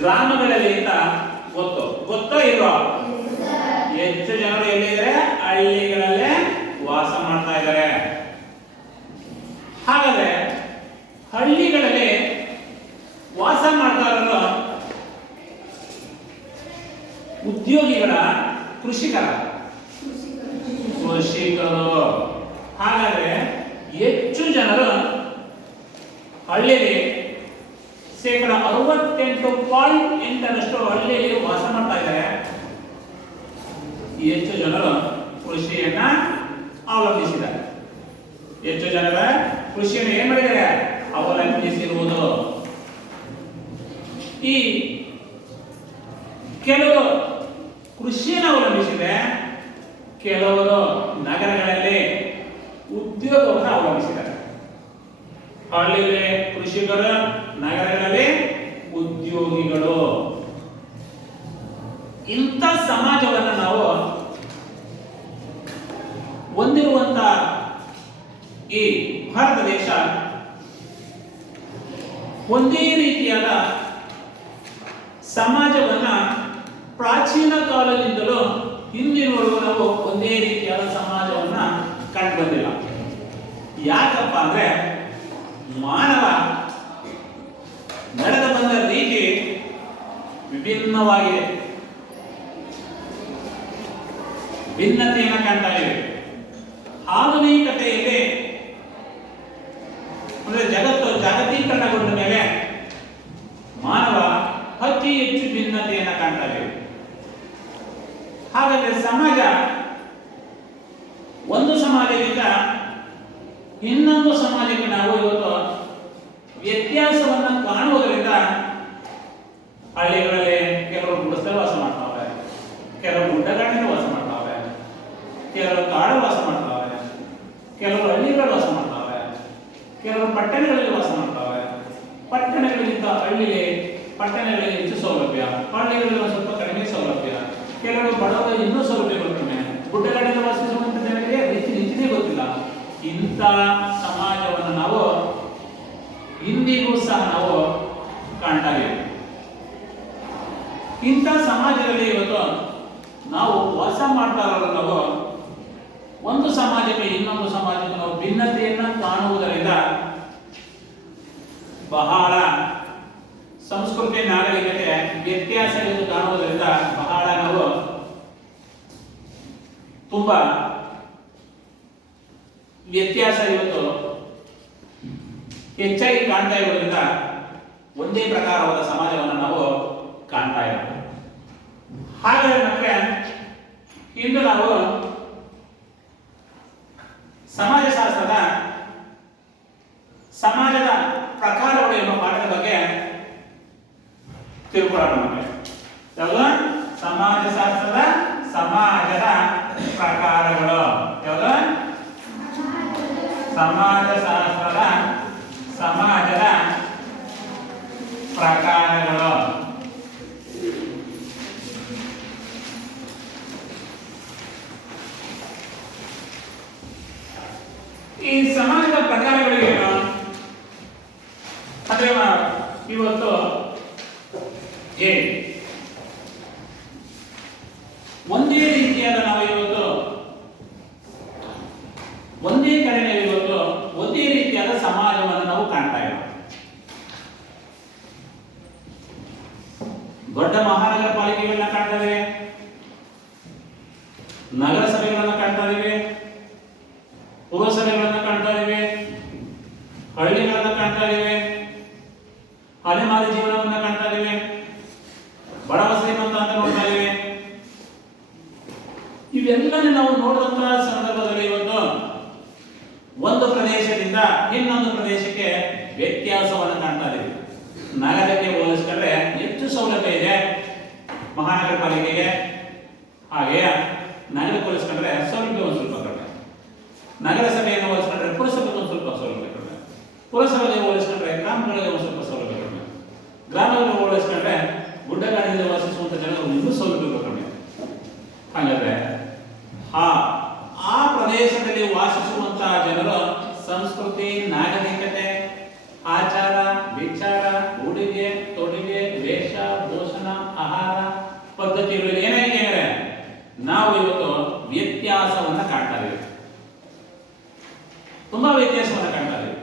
ಗ್ರಾಮಗಳಲ್ಲಿ ಅಂತ ಗೊತ್ತೋ ಇಲ್ವಾ? ಹೆಚ್ಚು ಜನರು ಎಲ್ಲಿದ್ದಾರೆ? ಹಳ್ಳಿಗಳಲ್ಲೇ ವಾಸ ಮಾಡ್ತಾ ಇದ್ದಾರೆ. ಹಾಗಾದ್ರೆ ಹಳ್ಳಿಗಳಲ್ಲಿ ವಾಸ ಮಾಡ್ತಾ ಇರೋರು ಉದ್ಯೋಗಿಗಳ, ಕೃಷಿಕರು. ಹಾಗಾದ್ರೆ ಹೆಚ್ಚು ಜನರು ಹಳ್ಳಿಯಲ್ಲಿ 68.8% ಹಳ್ಳಿಯಲ್ಲಿ ವಾಸ ಮಾಡ್ತಾ ಇದ್ದಾರೆ. ಹೆಚ್ಚು ಜನರು ಕೃಷಿಯನ್ನ ಅವಲಂಬಿಸಿದ್ದಾರೆ. ಹೆಚ್ಚು ಜನರ ಕೃಷಿಯನ್ನು ಏನ್ ಮಾಡಿದ್ದಾರೆ? ಅವಲಂಬಿಸಿರುವುದು. ಈ ಕೆಲವರು ಕೃಷಿಯನ್ನು ಅವಲಂಬಿಸಿದೆ, ಕೆಲವರು ನಗರಗಳಲ್ಲಿ ಉದ್ಯೋಗವನ್ನು ಅವಲಂಬಿಸಿದ್ದಾರೆ. ಹಳ್ಳಿಯಲ್ಲಿ ಕೃಷಿಕರು, ನಗರಗಳಲ್ಲಿ ಉದ್ಯೋಗಿಗಳು. ಇಂಥ ಸಮಾಜವನ್ನು ನಾವು ಹೊಂದಿರುವಂತ ಈ ಭಾರತ ದೇಶ ಒಂದೇ ರೀತಿಯಾದ ಸಮಾಜವನ್ನ ಪ್ರಾಚೀನ ಕಾಲದಿಂದಲೂ ಹಿಂದಿನವರೆಗೂ ನಾವು ಒಂದೇ ರೀತಿಯಾದ ಸಮಾಜವನ್ನ ಕಂಡು ಬಂದಿಲ್ಲ. ಯಾಕಪ್ಪ ಅಂದ್ರೆ ಮಾನವ ನಡೆದು ಬಂದ ರೀತಿ ವಿಭಿನ್ನವಾಗಿದೆ, ಭಿನ್ನತೆಯನ್ನು ಕಾಣ್ತಾ ಇವೆ. ಆಧುನಿಕತೆಯಲ್ಲಿ ಅಂದ್ರೆ ಜಗತ್ತು ಜಾಗತೀಕರಣಗೊಂಡ ಮೇಲೆ ಮಾನವ ಅತಿ ಹೆಚ್ಚು ಭಿನ್ನತೆಯನ್ನು ಕಾಣ್ತಾ ಇವೆ. ಹಾಗಾದ್ರೆ ಸಮಾಜ ಒಂದು ಸಮಾಜದಿಂದ ಇನ್ನೊಂದು ಸಮಾಜಕ್ಕೆ ನಾವು ಇವತ್ತು ವ್ಯತ್ಯಾಸವನ್ನು ಕಾಣುವುದರಿಂದ ಹಳ್ಳಿಗಳಲ್ಲಿ ಕೆಲವರು ಗುಡಿಸಲು ವಾಸ ಮಾಡ್ತಾವೆ, ಕೆಲವರು ಗುಡ್ಡಗಾಡಿನಲ್ಲಿ ವಾಸ ಮಾಡ್ತಾವೆ, ಕೆಲವರು ಕಾಡು ವಾಸ ಮಾಡ್ತಾವೆ, ಕೆಲವರು ಹಳ್ಳಿಗಳಲ್ಲಿ ವಾಸ ಮಾಡ್ತಾವೆ, ಕೆಲವರು ಪಟ್ಟಣಗಳಲ್ಲಿ ವಾಸ ಮಾಡ್ತಾವೆ. ಪಟ್ಟಣಗಳಿಗಿಂತ ಪಟ್ಟಣಗಳಲ್ಲಿ ಹೆಚ್ಚು ಸೌಲಭ್ಯ, ಹಳ್ಳಿಗಳಲ್ಲಿ ಒಂದು ಸ್ವಲ್ಪ ಕಡಿಮೆ ಸೌಲಭ್ಯ, ಕೆಲವರು ಬಡವರ ಇನ್ನೂ ಸೌಲಭ್ಯಗಳು ಕಡಿಮೆ, ಗುಡ್ಡಗಾಡಿನಲ್ಲಿ ವಾಸಿಸುವಂತ ಜನರಿಗೆ ರೀತಿನೇ ಗೊತ್ತಿಲ್ಲ. ಇಂಥ ಸಮಾಜವನ್ನು ನಾವು ಇಂದಿಗೂ ಸಹ ನಾವು ಕಾಣ್ತಾ ಇದ್ದೇವೆ. ಇಂಥ ಸಮಾಜದಲ್ಲಿ ಇವತ್ತು ನಾವು ವಾಸ ಮಾಡ್ತಾ ಇರೋದು ನಾವು ಒಂದು ಸಮಾಜಕ್ಕೆ ಇನ್ನೊಂದು ಸಮಾಜಕ್ಕೆ ನಾವು ಭಿನ್ನತೆಯನ್ನ ಕಾಣುವುದರಿಂದ ಬಹಳ ಸಂಸ್ಕೃತಿ, ನಾಗರಿಕತೆ ವ್ಯತ್ಯಾಸಗಳನ್ನು ಕಾಣುವುದರಿಂದ ಬಹಳ ನಾವು ತುಂಬಾ ವ್ಯತ್ಯಾಸ ಇವತ್ತು ಹೆಚ್ಚಾಗಿ ಕಾಣ್ತಾ ಇರೋದ್ರಿಂದ ಒಂದೇ ಪ್ರಕಾರವಾದ ಸಮಾಜವನ್ನು ನಾವು ಕಾಣ್ತಾ ಇರೋದು. ಹಾಗಾದ್ರೆ ನಮಗೆ ಇಂದು ನಾವು ಸಮಾಜಶಾಸ್ತ್ರದ ಸಮಾಜದ ಪ್ರಕಾರಗಳು ಎಂಬ ಪಾಠದ ಬಗ್ಗೆ ತಿಳ್ಕೊಳ್ಳೋಣ. ನಮಗೆ ಯಾವುದು? ಸಮಾಜಶಾಸ್ತ್ರದ ಸಮಾಜದ ಪ್ರಕಾರಗಳು. ಯಾವುದು? ಸಮಾಜಶಾಸ್ತ್ರದ ಸಮಾಜದ ಪ್ರಕಾರಗಳು. ಈ ಸಮಾಜದ ಪ್ರಕಾರಗಳಿಗೇನು ಅಂದ್ರೆ ಇವತ್ತು ಒಂದೇ ರೀತಿಯಾದ ನಾವು ಇವತ್ತು ಒಂದೇ ಕಡೆ ಇವತ್ತು ಒಂದೇ ರೀತಿಯಾದ ಸಮಾಜವನ್ನು ನಾವು ಕಾಣ್ತಾ ಇದ್ದೇವೆ. ದೊಡ್ಡ ಮಹಾನಗರ ಪಾಲಿಕೆಗಳನ್ನ ಕಾಣ್ತಾ ಇದ್ದೇವೆ, ನಗರಸಭೆಗಳನ್ನ ಕಾಣ್ತಾ ಇದ್ದೇವೆ, ಪುರಸಭೆಗಳನ್ನ ಕಾಣ್ತಾ ಇದ್ದೇವೆ, ಹಳ್ಳಿಗಳನ್ನ ಕಾಣ್ತಾ ಇದ್ದೇವೆ, ಅಲೆಮಾರಿ ಜೀವನವನ್ನ ಕಾಣ್ತಾ ಇದ್ದೇವೆ, ಬಡವ ಶ್ರೀಮಂತ ಅಂತ ನೋಡ್ತಾ ಇದ್ದೇವೆ. ಇವೆಲ್ಲನೇ ನಾವು ನೋಡಿದಂತಹ ಸಂದರ್ಭದಲ್ಲಿ ಇವತ್ತು ಒಂದು ಪ್ರದೇಶದಿಂದ ಇನ್ನೊಂದು ಪ್ರದೇಶಕ್ಕೆ ವ್ಯತ್ಯಾಸವನ್ನು ಕಾಣ್ತಾ ಇದ್ದೀವಿ. ನಗರಕ್ಕೆ ಹೋಲಿಸಿಕೊಂಡ್ರೆ ಹೆಚ್ಚು ಸೌಲಭ್ಯ ಇದೆ ಮಹಾನಗರ ಪಾಲಿಕೆಗೆ, ಹಾಗೆ ನಗರಕ್ಕೆ ಹೋಲಿಸಿಕೊಂಡ್ರೆ ಸೌಲಭ್ಯ ಒಂದು ಸ್ವಲ್ಪ ಕಡಿಮೆ. ನಗರಸಭೆಯನ್ನು ಹೋಲಿಸಿಕೊಂಡ್ರೆ ಪುರಸಭೆಗೆ ಒಂದು ಸ್ವಲ್ಪ ಸೌಲಭ್ಯ ಕಡಿಮೆ, ಪುರಸಭೆಗೆ ಹೋಲಿಸಿಕೊಂಡ್ರೆ ಗ್ರಾಮಗಳಿಗೆ ಒಂದು ಸ್ವಲ್ಪ ಸೌಲಭ್ಯ ಕಡಿಮೆ, ಗ್ರಾಮಗಳಿಗೆ ಹೋಲಿಸಿಕೊಂಡ್ರೆ ಗುಡ್ಡಗಾಡಿನಲ್ಲಿ ವಾಸಿಸುವಂತ ಜನರು ಇನ್ನೂ ಸೌಲಭ್ಯಗಳು ಕಡಿಮೆ. ಹಾಗಾದ್ರೆ ಆ ಪ್ರದೇಶದಲ್ಲಿ ವಾಸಿಸುವಂತಹ ಜನರ ಸಂಸ್ಕೃತಿ, ನಾಗರಿಕತೆ, ಆಚಾರ, ವಿಚಾರ, ಉಡುಗೆ ತೊಡುಗೆ, ವೇಷ ಆಹಾರ ಪದ್ಧತಿಗಳು ಏನಾಗಿದೆ ಅಂದ್ರೆ ನಾವು ಇವತ್ತು ವ್ಯತ್ಯಾಸವನ್ನ ಕಾಣ್ತಾ ಇದ್ದೀವಿ. ತುಂಬಾ ವ್ಯತ್ಯಾಸವನ್ನ ಕಾಣ್ತಾ ಇದ್ದೀವಿ.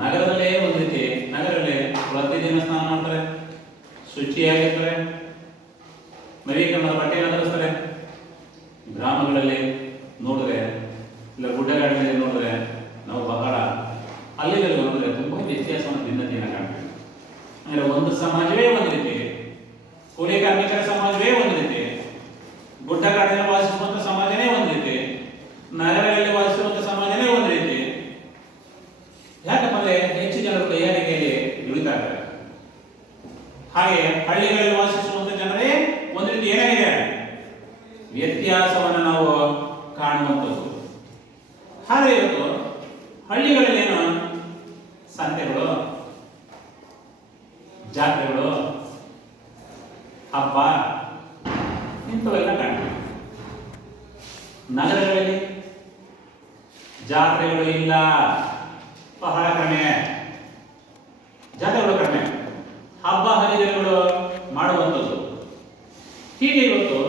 ನಗರದಲ್ಲೇ ಒಂದು ರೀತಿ, ನಗರದಲ್ಲಿ ಪ್ರತಿದಿನ ಸ್ನಾನ ಮಾಡ್ತಾರೆ, ಶುಚಿಯಾಗಿರ್ತಾರೆ, ನವೀಕರಣದ ಬಟ್ಟೆಯನ್ನು ಧರಿಸ್ತಾರೆ. ಗ್ರಾಮಗಳಲ್ಲಿ ನೋಡಿದ್ರೆ ಇಲ್ಲ ಗುಡ್ಡಗಾಡಿನಲ್ಲಿ ನೋಡಿದ್ರೆ ನಾವು ಬಹಳ ಹಳ್ಳಿಗಳಲ್ಲಿ ನೋಡಿದ್ರೆ ತುಂಬಾ ವ್ಯತ್ಯಾಸವನ್ನು ಭಿನ್ನತೆಯನ್ನು ಕಾಣ್ತೀವಿ. ಅಂದ್ರೆ ಒಂದು ಸಮಾಜವೇ ಒಂದು ರೀತಿ, ಕೂಲಿ ಕಾರ್ಮಿಕರ ಸಮಾಜವೇ ಒಂದು ರೀತಿ, ಗುಡ್ಡಗಾಡಿನಲ್ಲಿ ವಾಸಿಸುವಂತ ಸಮಾಜನೇ ಒಂದು ರೀತಿ, ನಗರಗಳಲ್ಲಿ ವಾಸಿಸುವಂತ ಸಮಾಜನೇ ಒಂದು ರೀತಿ. ಯಾಕಪ್ಪ ಅಂದ್ರೆ ಹೆಚ್ಚು ಜನರು ಕೈಗಾರಿಕೆಯಲ್ಲಿ ದುಡಿತಾ ಇದ್ದಾರೆ. ಹಾಗೆ ಹಳ್ಳಿಗಳಲ್ಲಿ ವಾಸಿಸುವಂತ ಜನರೇ ಒಂದು ರೀತಿ ಏನಾಗಿದೆ ವ್ಯತ್ಯಾಸವನ್ನು ನಾವು ಕಾಣುವಂಥದ್ದು. ಹಾಗೆ ಇವತ್ತು ಹಳ್ಳಿಗಳಲ್ಲಿ ಏನು ಸಂತೆಗಳು, ಜಾತ್ರೆಗಳು, ಹಬ್ಬ ಇಂಥವೆಲ್ಲ ಕಾಣ್ತೀವಿ. ನಗರಗಳಲ್ಲಿ ಜಾತ್ರೆಗಳು ಇಲ್ಲ, ಬಹಳ ಕಡಿಮೆ, ಜಾತ್ರೆಗಳು ಕಡಿಮೆ, ಹಬ್ಬ ಹರಿದಿನಗಳು ಮಾಡುವಂಥದ್ದು. ಹೀಗೆ ಇವತ್ತು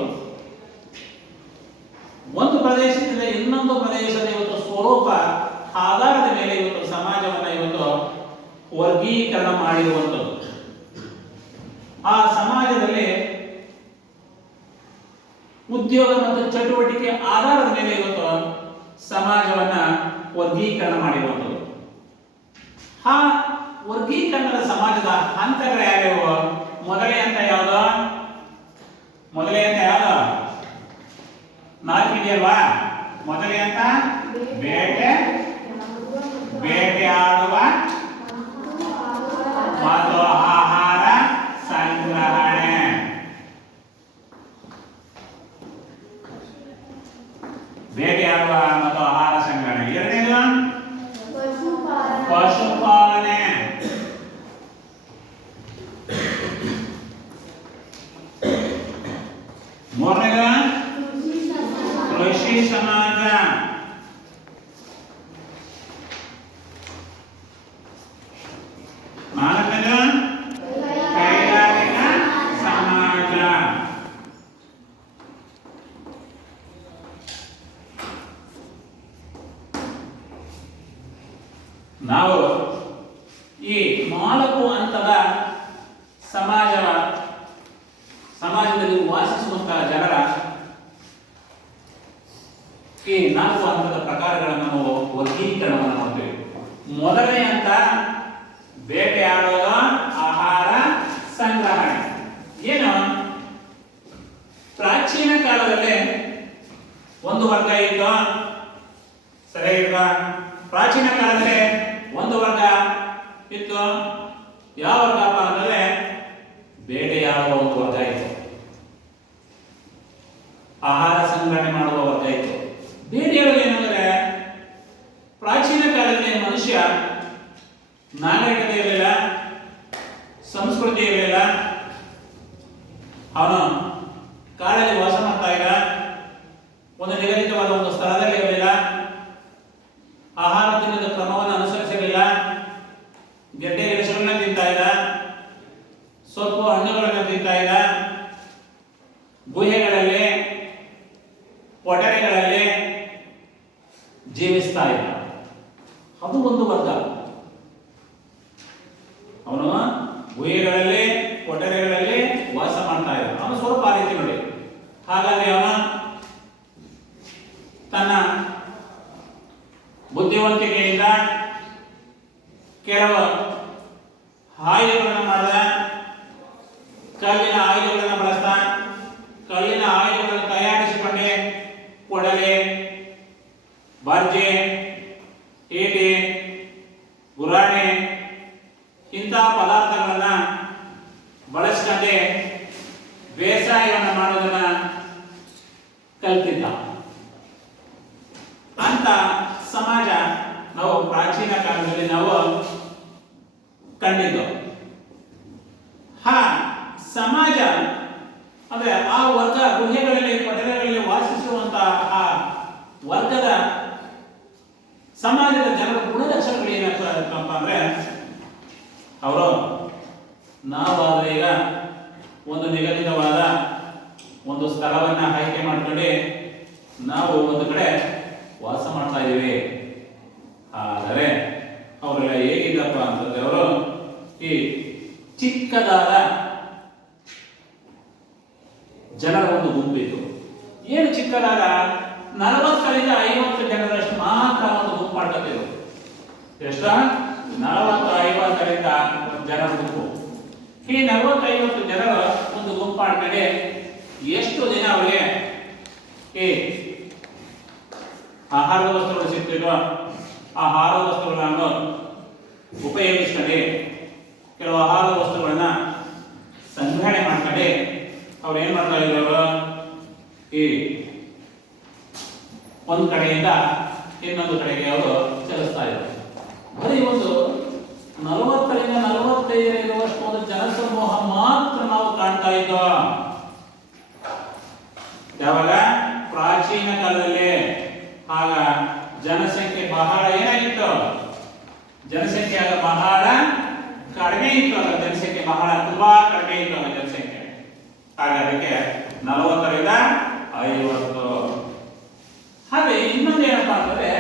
ಒಂದು ಪ್ರದೇಶದಿಂದ ಇನ್ನೊಂದು ಪ್ರದೇಶದ ಇವತ್ತು ಸ್ವರೂಪ ಆಧಾರದ ಮೇಲೆ ಇವತ್ತು ಸಮಾಜವನ್ನ ಇವತ್ತು ವರ್ಗೀಕರಣ ಮಾಡಿರುವಂಥದ್ದು. ಆ ಸಮಾಜದಲ್ಲಿ ಉದ್ಯೋಗ ಮತ್ತು ಚಟುವಟಿಕೆ ಆಧಾರದ ಮೇಲೆ ಇವತ್ತು ಸಮಾಜವನ್ನ ವರ್ಗೀಕರಣ ಮಾಡಿರುವಂಥದ್ದು. ಆ ವರ್ಗೀಕರಣದ ಸಮಾಜದ ಹಂತಗಳು ಯಾವ್ಯಾವು? ಮೊದಲೇ ಹಂತ ಯಾವುದು? ಮೊದಲೇ ಹಂತ ಯಾವುದು? ನಾಲ್ಕಿದೆಯಲ್ವಾ? ಮೊದಲೇ ಹಂತ ಬೇಟೆ, ಬೇಟೆಯಾಡುವ ಮತ್ತು ಆಹಾರ ಸಂಗ್ರಹಣೆ. ಬೇಟೆಯಾಡುವ ಮತ್ತು ಆಹಾರ ಸಂಗ್ರಹಣೆ. ಎರಡನೇದು ಪಶುಪಾಲನೆ. ಮೂರನೇದು ಕೃಷಿ ಸಮಾಜ. ನಾಲ್ಕನೇದು ಕೈಗಾರಿಕಾ ಸಮಾಜ. ನಾವು ಈ ನಾಲ್ಕು ಹಂತದ ಸಮಾಜದಲ್ಲಿ ವಾಸಿಸುವಂತಹ ಜನರ ಈ ನಾಲ್ಕು ಹಂತದ ಪ್ರಕಾರಗಳನ್ನು ನಾವು ವರ್ಗೀಕರಣವನ್ನು ನೋಡ್ತೇವೆ. ಮೊದಲನೇ ಹಂತ ಬೇಟೆಯಾಡುವ ಆಹಾರ ಸಂಗ್ರಹಣೆ. ಏನು? ಪ್ರಾಚೀನ ಕಾಲದಲ್ಲಿ ಒಂದು ವರ್ಗ ಇತ್ತು, ಸರಿಯಾಗಿಲ್ವಾ? ಪ್ರಾಚೀನ ಕಾಲದಲ್ಲಿ ಒಂದು ವರ್ಗ ಇತ್ತು. ಯಾವ ವರ್ಗಪ್ಪ ಅಂದರೆ ಬೇಟೆಯಾಡುವ ಒಂದು ವರ್ಗ ಇತ್ತು, ಆಹಾರ ಸಂಗ್ರಹಣೆ ಮಾಡುವ ವರ್ಗ ಇತ್ತು. ಬೇಟೆಯಾಡುವುದು ಏನಂದ್ರೆ ಪ್ರಾಚೀನ ಕಾಲದಲ್ಲಿ ಮನುಷ್ಯ ನಾಗರಿಕತೆ ಇರಲಿಲ್ಲ, ಸಂಸ್ಕೃತಿ ಇರಲಿಲ್ಲ, ಅವನು ಕಾಡಲ್ಲಿ ವಾಸ ಮಾಡ್ತಾ ಇದ್ದ, ಒಂದು ನಿಗದಿತವಾದ ಒಂದು ಸ್ಥಳದಲ್ಲಿ ಇರಲಿಲ್ಲ, ಆಹಾರ ತಿನ್ನದ ಕ್ರಮವನ್ನು ಅನುಸರಿಸಿರಲಿಲ್ಲ, ಗೆಡ್ಡೆ ಗೆಣಸುಗಳನ್ನ ತಿಂತಾ ಇದ್ದ, ಸೊಪ್ಪು ಹಣ್ಣುಗಳನ್ನು ತಿಂತಾ ಇದ್ದ, ಗುಹೆಗಳಲ್ಲಿ ಕೊಠಡಿಗಳಲ್ಲಿ ಜೀವಿಸ್ತಾ ಇದ್ದ. ಅದು ಒಂದು ವರ್ಗ. ಅವನು ಗುಹೆಗಳಲ್ಲಿ ಕೊಠಡಿಗಳಲ್ಲಿ ವಾಸ ಮಾಡ್ತಾ ಇದ್ದ. ಅವನು ಸ್ವಲ್ಪ ಆ ರೀತಿ ನೋಡಿ. ಹಾಗಾಗಿ ಅವನು ತನ್ನ ಬುದ್ಧಿವಂತಿಕೆಯಿಂದ ಕೆಲವು ಆಯುಧಗಳನ್ನು ಮಾಡಿದ, ಕಲ್ಲಿನ ಆಯುಧಗಳನ್ನು ಬಳಸ್ತಾ, ಕಲ್ಲಿನ ಆಯುಧಗಳನ್ನು ತಯಾರಿಸಿಕೊಂಡೆ ಕೊಡಲೆ, ಬರ್ಜೆ, ಈಟಿ, ಗುರಾಣಿ ಇಂತಹ ಪದಾರ್ಥಗಳನ್ನ ಬಳಸಿಕೊಂಡೆ ಬೇಸಾಯವನ್ನು ಮಾಡೋದನ್ನ ಕಲ್ತಿದ್ದ. ಅಂತ ಸಮಾಜ ನಾವು ಪ್ರಾಚೀನ ಕಾಲದಲ್ಲಿ ನಾವು ಕಂಡಿದ್ದು. ಸಮಾಜ ಅಂದ್ರೆ ಆ ವರ್ಗ ಗುಹೆಗಳಲ್ಲಿ ಪಟ್ಟಣಗಳಲ್ಲಿ ವಾಸಿಸುವಂತಹ ಆ ವರ್ಗದ ಸಮಾಜದ ಜನರ ಗುಣಲಕ್ಷಣಗಳು ಏನಪ್ಪ ಅಂದ್ರೆ ಅವರು ನಾವಾದ್ರೆ ಈಗ ನಾವು ಒಂದು ಕಡೆ ವಾಸ ಮಾಡ್ತಾ ಇದ್ದೀವಿ. ಆದರೆ ಅವರೆಲ್ಲ ಹೇಗಿದ್ದಪ್ಪ ಅಂತಂದ್ರೆ ಅವರು ಈ ಚಿಕ್ಕದಾದ ಜನರ ಒಂದು ಗುಂಪಿತ್ತು. ಏನು ಚಿಕ್ಕದಾದ 40ರಿಂದ 50 ಜನರಷ್ಟು ಮಾತ್ರ ಒಂದು ಗುಂಪು ಮಾಡ್ಕೊತಿದ್ರು. ಎಷ್ಟ 40-50ರಿಂದ ಜನರ ಗುಂಪು. ಈ 40-50 ಜನರ ಒಂದು ಗುಂಪು ಮಾಡ್ಕೊಂಡೆ ಎಷ್ಟು ದಿನ ಅವರಿಗೆ ಈ ಆಹಾರದ ವಸ್ತುಗಳು ಸಿಗ್ತಿದ್ವು. ಆಹಾರದ ವಸ್ತುಗಳನ್ನು ಉಪಯೋಗಿಸ್ಕೊಂಡು ಕೆಲವು ಆಹಾರದ ವಸ್ತುಗಳನ್ನ ಸಂಗ್ರಹಣೆ ಮಾಡ್ಕೊಂಡು ಅವ್ರು ಏನ್ ಮಾಡ್ತಾ ಇದ್ರು, ಈ ಒಂದು ಕಡೆಯಿಂದ ಇನ್ನೊಂದು ಕಡೆಗೆ ಅವರು ಚಲಿಸ್ತಾ ಇದ್ರು. ಬರೀ ಒಂದು 40ರಿಂದ 45 ಇರುವಷ್ಟು ಒಂದು ಜನಸಮೂಹ ಮಾತ್ರ ನಾವು ಕಾಣ್ತಾ ಇದ್ವ. ಯಾವಾಗ ಪ್ರಾಚೀನ ಕಾಲದಲ್ಲಿ ಆಗ ಜನಸಂಖ್ಯೆ ಬಹಳ ಏನಾಗಿತ್ತು, ಜನಸಂಖ್ಯೆ ಆಗ ಬಹಳ ಕಡಿಮೆ ಇತ್ತು. ಆಗ ಜನಸಂಖ್ಯೆ ಬಹಳ ತುಂಬಾ ಕಡಿಮೆ ಇತ್ತು ಆಗ ಜನಸಂಖ್ಯೆ. ಹಾಗಾದಕ್ಕೆ 40ರಿಂದ 50. ಹಾಗೆ ಇನ್ನೊಂದು ಏನಪ್ಪಾ ಅಂತಂದ್ರೆ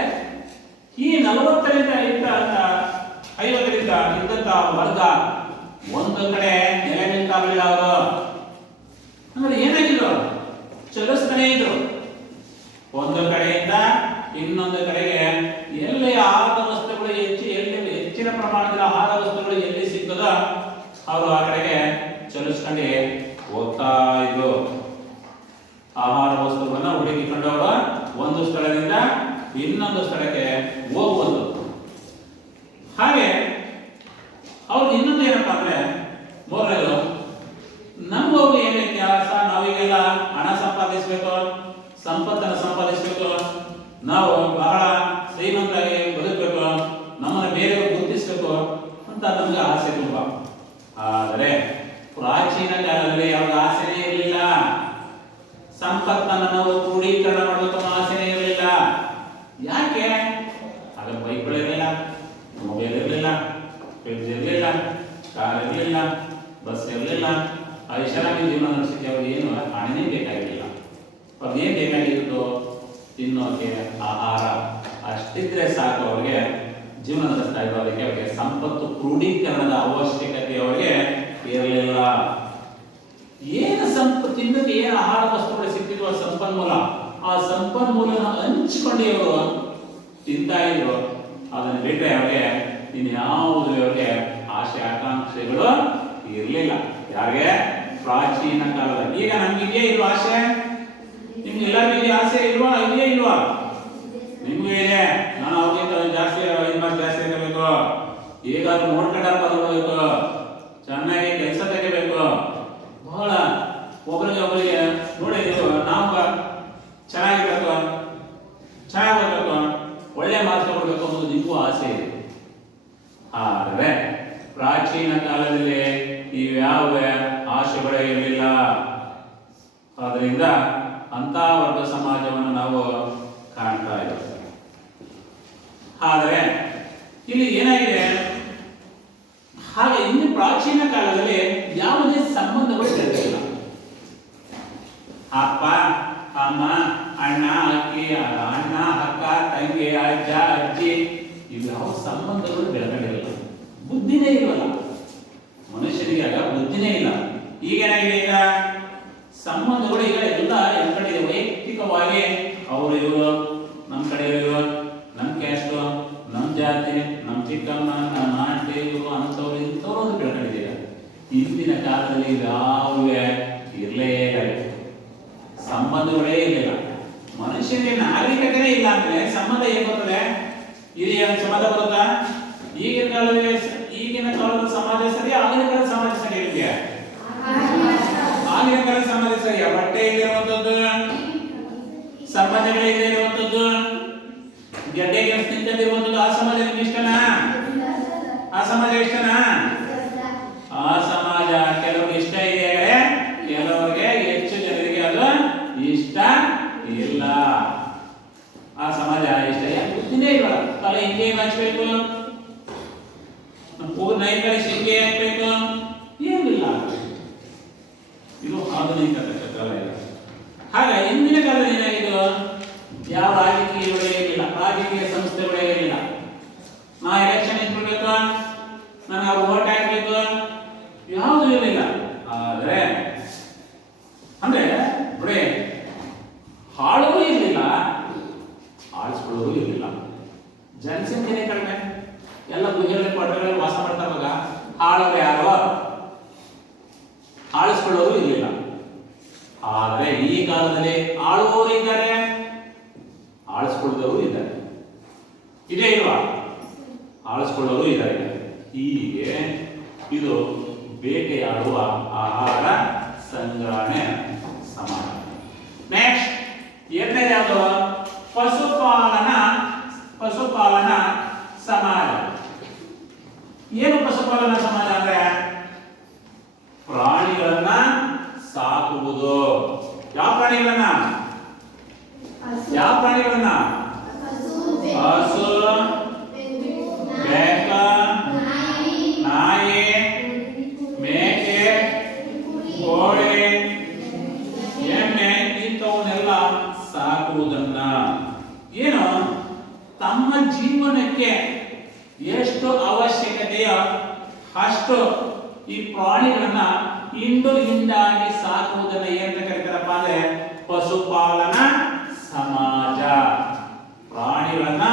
ಈ 40ರಿಂದ 50ರಿಂದ ಇದ್ದಂತ ವರ್ಗ ಒಂದು ಕಡೆ ನೆಲೆ ನಿಂತಾಗಲಿಲ್ಲ. ಅವರು ಅಂದ್ರೆ ಏನಾಗಿದ್ರು, ಚಲಿಸ್ತಾನೆ ಇದ್ರು. ಒಂದು ಕಡೆಯಿಂದ ಇನ್ನೊಂದು ಕಡೆಗೆ ಎಲ್ಲಿ ಆಹಾರದ ವಸ್ತುಗಳು ಹೆಚ್ಚಿನ ಪ್ರಮಾಣದಲ್ಲಿ ಆಹಾರ ವಸ್ತುಗಳು ಎಲ್ಲಿ ಸಿಗ್ತದೋ ಅವರು ಆ ಕಡೆಗೆ ಚಲಿಸ್ಕೊಂಡು ಹೋಗ್ತಾ ಇದ್ರು. ಆಹಾರ ವಸ್ತುಗಳನ್ನ ಹುಡುಕಿಕೊಂಡು ಅವರು ಒಂದು ಸ್ಥಳದಿಂದ ಇನ್ನೊಂದು ಸ್ಥಳಕ್ಕೆ ಹೋಗುವುದು. ಹಾಗೆ ಅವ್ರು ಇನ್ನೊಂದು ಏನಪ್ಪಾ ಅಂದ್ರೆ ಮೂರನೇದು, ನಮಗೂ ಏನ್ ವ್ಯತ್ಯಾಸ, ನಾವೀಗೆಲ್ಲ ಹಣ ಸಂಪಾದಿಸಬೇಕು, ಸಂಪತ್ತನ್ನು ಸಂಪಾದಿಸಬೇಕು, ನಾವು ಬಹಳ ಶ್ರೀಮಂತಾಗಿ ಬದುಕಬೇಕು, ನಮ್ಮನ್ನು ಬೇರೆಯವರು ಗುರುತಿಸಬೇಕು ಅಂತ ನಮ್ಗೆ ಆಸೆ ತುಂಬಾ. ಆದರೆ ಪ್ರಾಚೀನ ಕಾಲದಲ್ಲಿ ಯಾವಾಗ ಆಸೆನೇ ಇರಲಿಲ್ಲ. ಸಂಪತ್ತನ್ನು ನಾವು ಕ್ರೋಢೀಕರಣ ಮಾಡಬೇಕು ಅನ್ನೋ ಆಸೆನೇ ಇರಲಿಲ್ಲ. ಯಾಕೆ? ಆಗ ಬೈಕ್ಗಳು ಇರಲಿಲ್ಲ, ಮೊಬೈಲ್ ಇರಲಿಲ್ಲ, ಫ್ರಿಡ್ಜ್ ಇರಲಿಲ್ಲ, ಕಾರ್ ಇರಲಿಲ್ಲ, ಬಸ್ ಇರಲಿಲ್ಲ. ಐಷಾರಾಮಿ ಜೀವನ ನಡೆಸಕ್ಕೆ ಅವ್ರಿಗೆ ಏನು ಹಣನೇ ಬೇಕಾಗಿರಲಿಲ್ಲ. ಅವ್ರಿಗೆ ಏನ್ ಬೇಕಾಗಿತ್ತು, ತಿನ್ನೋಕೆ ಆಹಾರ ಅಷ್ಟಿದ್ರೆ ಸಾಕು ಅವ್ರಿಗೆ ಜೀವನ ನಡೆಸ್ತಾ ಇದ್ರು. ಅದಕ್ಕೆ ಅವರಿಗೆ ಸಂಪತ್ತು ಕ್ರೋಢೀಕರಣದ ಅವಶ್ಯಕತೆ ಅವರಿಗೆ ಇರಲಿಲ್ಲ. ಏನು ತಿನ್ನೋಕೆ ಏನು ಆಹಾರ ವಸ್ತುಗಳು ಸಿಕ್ತಿದ್ವು, ಸಂಪನ್ಮೂಲ, ಆ ಸಂಪನ್ಮೂಲನ ಹಂಚಿಕೊಂಡು ಅವರು ತಿಂತಾ ಇದ್ರು. ಅದನ್ನು ಬಿಟ್ಟರೆ ಅವರಿಗೆ ಇನ್ಯಾವುದು ಅವರಿಗೆ ಆಸೆ ಆಕಾಂಕ್ಷೆಗಳು ಇರಲಿಲ್ಲ. ಯಾರಿಗೆ? ಪ್ರಾಚೀನ ಕಾಲದಲ್ಲಿ. ಈಗ ನಮ್ಗಿದೆಯೇ ಇಲ್ವಾ ಆಸೆ? ನಿಮ್ಗೆ ಎಲ್ಲರಿಗೂ ಆಸೆ ಇಲ್ವಾ? ಇದೆಯೇ ಇಲ್ವಾ? ನಿಮ್ಗೂ ಇದೆ. ನಾನು ಅವ್ರಿಗಿಂತ ಜಾಸ್ತಿ ಜಾಸ್ತಿ ಇರಬೇಕು, ಹೇಗಾದ್ರೂ ನೋಡ್ಕೊಂಡಾರ ಬರಬೇಕು, ಚೆನ್ನಾಗಿ ಕೆಲಸ ತೆಗಿಬೇಕು, ಬಹಳ ಒಬ್ಬರಿಗೆ ನೋಡಿ ನಾವು ಚೆನ್ನಾಗಿರ್ಬೇಕು, ಚೆನ್ನಾಗಿ ಬರಬೇಕು, ಒಳ್ಳೆ ಮಾರ್ಕ್ಸ್ ಕೊಡ್ಬೇಕು ಅನ್ನೋದು ನಿಮಗೂ ಆಸೆ ಇದೆ. ಆದರೆ ಪ್ರಾಚೀನ ಕಾಲದಲ್ಲಿ ಇವ್ಯಾವ ಆಶೆಗಳೇ ಇರಲಿಲ್ಲ. ಆದ್ದರಿಂದ ಅಂತ ವರ್ಗ ಸಮಾಜವನ್ನು ನಾವು ಕಾಣ್ತಾ ಇದ್ದೇವೆ. ಆದರೆ ಇಲ್ಲಿ ಏನಾಗಿದೆ, ಹಾಗೆ ಇನ್ನು ಪ್ರಾಚೀನ ಕಾಲದಲ್ಲಿ ಯಾವುದೇ ಸಂಬಂಧಗಳು ಇರಲಿಲ್ಲ. ಅಪ್ಪ ಅಮ್ಮ, ಅಣ್ಣ ಅಕ್ಕಿ, ಅಣ್ಣ ಅಕ್ಕ ತಂಗಿ, ಅಜ್ಜ ಅಜ್ಜಿ, ಇವ್ಯಾವ ಸಂಬಂಧಗಳು ಬೆಳಕೊಂಡಿರಲಿಲ್ಲ. ಬುದ್ಧಿನೇ ಇಲ್ವಲ್ಲ ಮನುಷ್ಯನಿಗೆ, ಆಗ ಬುದ್ಧಿನೇ ಇಲ್ಲ. ಈಗೇನಾಗಿದೆ, ಈಗ ಸಂಬಂಧಗಳು ಈಗ ಎಲ್ಲ ಕಡೆ ವೈಯಕ್ತಿಕವಾಗಿ ಅವರು ಇವರು, ನಮ್ಮ ಕಡೆ ಇವರು, ನಮ್ಮ ಕ್ಯಾಸ್ಟ್, ನಮ್ಮ ಜಾತಿ, ನಮ್ಮ ಚಿಕ್ಕಮ್ಮ, ನಮ್ಮ ಆಂಟಿ, ಇವರು ಅಂಥವ್ರು ಇಂಥವ್ರು ಅಂತ ಬೆಳ್ಕೊಂಡಿದ್ದೀರ. ಹಿಂದಿನ ಕಾಲದಲ್ಲಿ ಯಾವುವೇ ಇರಲೇ ಇಲ್ಲ, ಸಂಬಂಧಗಳೇ ಇರಲಿಲ್ಲ. ಮನುಷ್ಯನಿಗೆ ನಾಗರಿಕತೆನೇ ಇಲ್ಲ ಅಂದ್ರೆ ಸಂಬಂಧ ಏನ್ ಬರ್ತದೆ? ಹಿರಿಯ ಸಂಬಂಧ ಬರುತ್ತಾ? ಈಗಿನ ಕಾಲದ ಸಮಾಜ ಸರಿ, ಆಗಿನ ಕಾಲದ ಸಮಾಜ ಸರಿ ಇದೆಯಾ? ಆಗಿನ ಕಾಲದ ಸಮಾಜ ಸರಿಯಾ? ಬಟ್ಟೆ ಇಲ್ಲಿರುವಂತದ್ದು, ಸಂಬಂಧಗಳಿಲ್ಲದೆ ಇರುವಂತದ್ದು, ಗೆಡ್ಡೆ ಗೆಣಸು ನಿಂತಿರುವಂತದ್ದು, ಆ ಸಮಾಜ ನಿಮ್ಗೆ ಇಷ್ಟನಾ? ಆ ಸಮಾಜ ಇಷ್ಟನಾ? ಆ ಸಮಾಜ ಕೆಲವ್ರಿಗೆ ಇಷ್ಟ ಇದೆ, ಕೆಲವರಿಗೆ ಹೆಚ್ಚು ಜನರಿಗೆ ಅದು ಇಷ್ಟ ಇಲ್ಲ. ಆ ಸಮಾಜ ಇಷ್ಟ ಬುದ್ಧಿನೇ ಇಲ್ಲ. ತಲೆ ಹಿಂಗೆ ಹಚ್ಬೇಕು, ಕೂಗು ನೈಕಳಿ ಹಿಂಗೆ ಹಾಕ್ಬೇಕು, ಏನಿಲ್ಲ. ಇದು ಆಧುನಿಕ ಕಾಲ ಇಲ್ಲ. ಹಾಗೆ ಹಿಂದಿನ ಕಾಲದಲ್ಲಿ ಏನಾಗಿದ್ದು, ಆಳೋರು ಯಾರು? ಆಳಿಸ್ಕೊಳ್ಳೋರು ಇರಲಿಲ್ಲ. ಆದರೆ ಈ ಕಾಲದಲ್ಲಿ ಆಳುವವರು ಇದ್ದಾರೆ, ಆಳಿಸ್ಕೊಳ್ಳೋರು ಇದ್ದಾರೆ. ಇದೇ ಇಲ್ವಾ? ಆಳಿಸ್ಕೊಳ್ಳೋರು ಇದ್ದಾರೆ. ಹೀಗೆ ಇದು ಬೇಟೆಯಾಡುವ ಆಹಾರ ಸಂಗ್ರಹಣೆ ಸಮಾಜ. ನೆಕ್ಸ್ಟ್ ಎರಡನೇದು ಯಾವುದು? ಪಶುಪಾಲನಾ ಸಮಾಜ. ಏನು ಪಶುಪಾಲನಾ ಸಮಾಜ ಅಂದ್ರೆ? ಪ್ರಾಣಿಗಳನ್ನ ಸಾಕುವುದು. ಯಾವ ಪ್ರಾಣಿಗಳನ್ನ? ಹಸು, ಬೆಕ್ಕ, ನಾಯಿ, ಮೇಕೆ, ಕೋಳಿ, ಎಮ್ಮೆ ಇಂಥವನ್ನೆಲ್ಲ ಸಾಕುವುದನ್ನ ಏನು ತಮ್ಮ ಜೀವನಕ್ಕೆ ಎಷ್ಟು ಅವಶ್ಯಕತೆಯೋ ಅಷ್ಟು ಈ ಪ್ರಾಣಿಗಳನ್ನ ಹಿಂದಾಗಿ ಸಾಕುವುದನ್ನ ಏನಂತ ಕರೀತಾರಪ್ಪ ಅಂದ್ರೆ ಪಶುಪಾಲನಾ ಸಮಾಜ. ಪ್ರಾಣಿಗಳನ್ನ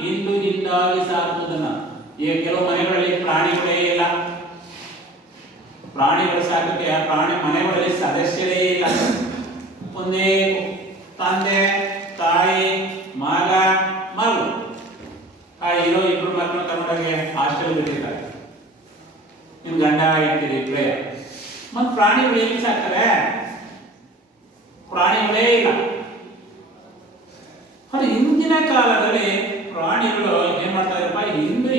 ಹಿಂದಾಗಿ ಸಾಕುವುದನ್ನ. ಈಗ ಕೆಲವು ಮನೆಗಳಲ್ಲಿ ಪ್ರಾಣಿಗಳೇ ಇಲ್ಲ, ಪ್ರಾಣಿಗಳ ಸಾಕಕ್ಕೆ ಮನೆಗಳಲ್ಲಿ ಸದಸ್ಯರೇ ಇಲ್ಲ. ಒಂದೇ ತಂದೆ ತಾಯಿ ಮಗ ಮಗು ಇರೋ ಇಬ್ರು ಮಕ್ಕಳು ತಗೊಂಡಾಗೆ ಹಾಸ್ಟೆಲ್ ಬಿಟ್ಟಿದ್ದಾರೆ. ನಿಮ್ ಗಂಡ ಹೆಂಡತಿ ಇಬ್ಬರೇ. ಮತ್ ಪ್ರಾಣಿಗಳು ಎಲ್ಲಿ ಸಾಕ್ತಾರೆ? ಪ್ರಾಣಿಗಳೇ ಇಲ್ಲ. ಅದು ಹಿಂದಿನ ಕಾಲದಲ್ಲಿ ಪ್ರಾಣಿಗಳು ಏನ್ ಮಾಡ್ತಾ ಇದ್ರಪ್ಪ?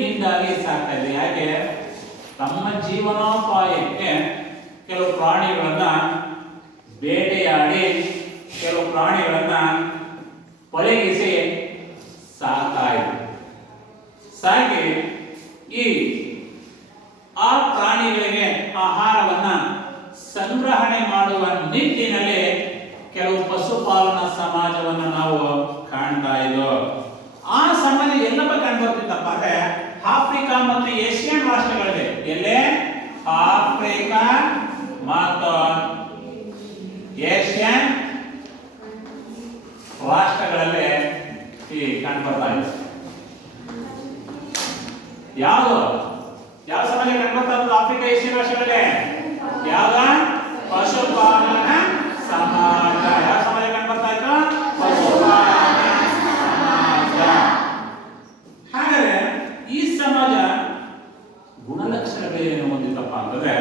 ಹಿಂದಾಗಿ ಸಾಕ್ತಾ ಇದ್ರು. ಯಾಕೆ? ತಮ್ಮ ಜೀವನೋಪಾಯಕ್ಕೆ ಕೆಲವು ಪ್ರಾಣಿಗಳನ್ನ ಬೇಟೆಯಾಡಿ, ಕೆಲವು ಪ್ರಾಣಿಗಳನ್ನ ಪಳಗಿಸಿ ಸಾಕ್ತಾ ಇದ್ರು. ಸಾಕಿ ಆ ಪ್ರಾಣಿಗಳಿಗೆ ಆಹಾರವನ್ನ ಸಂಗ್ರಹಣೆ ಮಾಡುವ ನಿಟ್ಟಿನಲ್ಲಿ ಕೆಲವು ಪಶುಪಾಲನಾ ಸಮಾಜವನ್ನು ನಾವು ಕಾಣ್ತಾ ಇದ್ದೋ. ಆ ಸಮಾಜ ಎಲ್ಲಪ್ಪ ಕಂಡು ಬರ್ತಿತ್ತಪ್ಪ ಅಂದ್ರೆ ಆಫ್ರಿಕಾ ಮತ್ತು ಏಷ್ಯನ್ ರಾಷ್ಟ್ರಗಳಿವೆ. ಎಲ್ಲೇ? ಆಫ್ರಿಕಾ ಮತ್ತು ಏಷ್ಯನ್ ರಾಷ್ಟ್ರಗಳಲ್ಲೇ ಕಂಡು ಬರ್ತಾ ಇದೆ. ಯಾವ ಸಮಾಜ ಕಂಡು ಬರ್ತಾ ಇತ್ತು? ಆಫ್ರಿಕಾ ಏಷ್ಯನ್ ರಾಷ್ಟ್ರಗಳಲ್ಲೇ ಯಾವ? ಪಶುಪಾಲನಾ ಸಮಾಜ. ಯಾವ ಸಮಾಜ ಕಂಡು ಬರ್ತಾ ಇತ್ತು? ಪಶುಪಾಲನಾ ಸಮಾಜ. ಹಾಗಾದ್ರೆ ಈ ಸಮಾಜ ಗುಣಲಕ್ಷಣಗಳೇನು ಹೊಂದಿತ್ತಪ್ಪ ಅಂತಂದ್ರೆ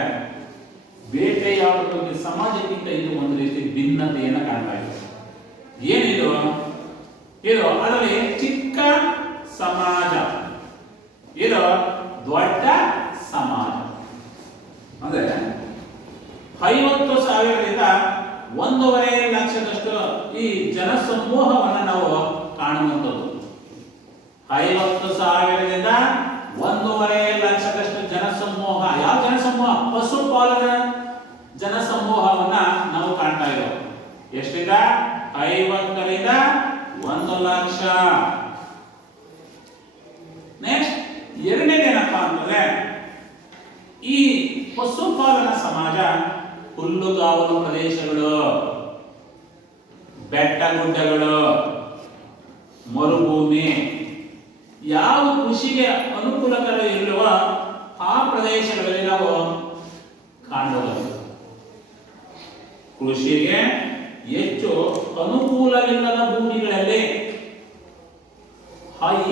ಬೇಟೆಯಾಡುವ ಸಮಾಜಕ್ಕಿಂತ ಇದು ಒಂದು ರೀತಿ ಭಿನ್ನತೆಯನ್ನು ಕಾಣ್ತಾ ಇದೆ. ಏನಿದು? ಇದು ಅದರಲ್ಲಿ ಚಿಕ್ಕ ಸಮಾಜ, ಇದು ದೊಡ್ಡ ಸಮಾಜ. ಅಂದ್ರೆ 50,000ರಿಂದ 1.5 ಲಕ್ಷದಷ್ಟು ಈ ಜನಸಮೂಹವನ್ನು ನಾವು ಕಾಣುವಂಥದ್ದು. 50,000ರಿಂದ 1.5 ಲಕ್ಷದಷ್ಟು ಜನಸಮೂಹ. ಯಾವ ಜನಸಮೂಹ? ಪಶುಪಾಲನಾ ಜನಸಮೂಹವನ್ನ ನಾವು ಕಾಣ್ತಾ ಇದ್ದೇವೆ. ಎಷ್ಟಿಂದ? 50ರಿಂದ 1 ಲಕ್ಷ. ನೆಕ್ಸ್ಟ್ ಎರಡನೇದೇನಪ್ಪ ಅಂತಂದ್ರೆ ಈ ಪಶುಪಾಲನಾ ಸಮಾಜ ಹುಲ್ಲುಗಾವಲು ಪ್ರದೇಶಗಳು, ಬೆಟ್ಟ ಗುಡ್ಡಗಳು, ಮರುಭೂಮಿ, ಯಾವ ಕೃಷಿಗೆ ಅನುಕೂಲಕರ ಇರುವ ಆ ಪ್ರದೇಶಗಳಲ್ಲಿ ನಾವು ಕಾಣಬಹುದು. ಕೃಷಿಗೆ ಹೆಚ್ಚು ಅನುಕೂಲವಿಲ್ಲದ ಭೂಮಿಗಳಲ್ಲಿ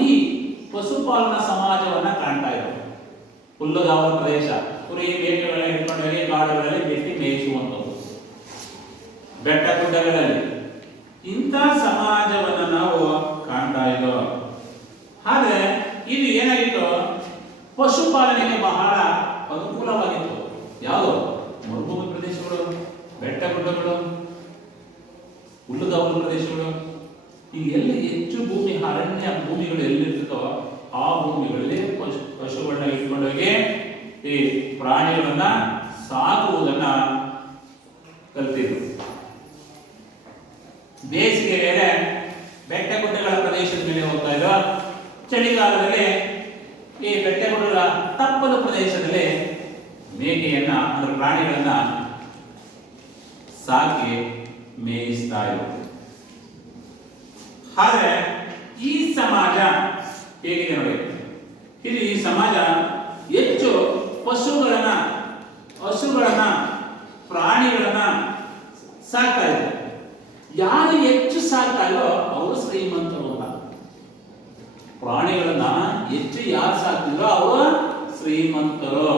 ಈ ಪಶುಪಾಲನಾ ಸಮಾಜವನ್ನ ಕಾಣ್ತಾ ಇದ್ದಾರೆ. ಹುಲ್ಲುಗಾವಲು ಪ್ರದೇಶ, ಕುರಿ ಮೇಕೆಗಳನ್ನ ಹಿಡ್ಕೊಂಡು ಹೋಗಿ ಕಾಡುಗಳಲ್ಲಿ ಬಿಟ್ಟು ಮೇಯಿಸುವಂಥದ್ದು, ಬೆಟ್ಟ ಗುಡ್ಡಗಳಲ್ಲಿ ಇಂಥ ಸಮಾಜವನ್ನು ನಾವು ಕಾಣ್ತಾ ಇದ್ದೋ. ಆದ್ರೆ ಇದು ಏನಾಗಿತ್ತು? ಪಶುಪಾಲನೆಗೆ ಬಹಳ ಅನುಕೂಲವಾಗಿತ್ತು. ಯಾವುದು? ಮರುಭೂಮಿ ಪ್ರದೇಶಗಳು, ಬೆಟ್ಟ ಗುಡ್ಡಗಳು, ಹುಲ್ಲುಗಾವಲು ಪ್ರದೇಶಗಳು. ಈಗ ಎಲ್ಲಿ ಹೆಚ್ಚು ಭೂಮಿ, ಅರಣ್ಯ ಭೂಮಿಗಳು ಎಲ್ಲಿರ್ತದೋ ಆ ಭೂಮಿಗಳಲ್ಲಿ ಪಶುಗಳನ್ನ ಇಟ್ಕೊಂಡೋಗಿ ಈ ಪ್ರಾಣಿಗಳನ್ನ ಸಾಕುವುದನ್ನ ಕಲ್ತಿದ್ರು. ಬೇಸಿಗೆ ವೇಳೆ ಬೆಟ್ಟ ಗುಡ್ಡಗಳ ಪ್ರದೇಶದ ಮೇಲೆ ಹೋಗ್ತಾ ಇದ್ರು. ಚಳಿಗಾಲದಲ್ಲಿ ಈ ಬೆಟ್ಟ ಗುಡ್ಡಗಳ ತಪ್ಪಲು ಪ್ರದೇಶದಲ್ಲಿ ಮೇಕೆಯನ್ನ ಅಂದ್ರೆ ಪ್ರಾಣಿಗಳನ್ನ ಸಾಕಿ ಮೇಯಿಸ್ತಾ ಇದ್ರು. ಆದ್ರೆ ಈ ಸಮಾಜ ಹೇಗಿದೆ ನೋಡಿ. ಇದು ಈ ಸಮಾಜ ಹೆಚ್ಚು ಪಶುಗಳನ್ನ ಶ್ರೀಮಂತರು.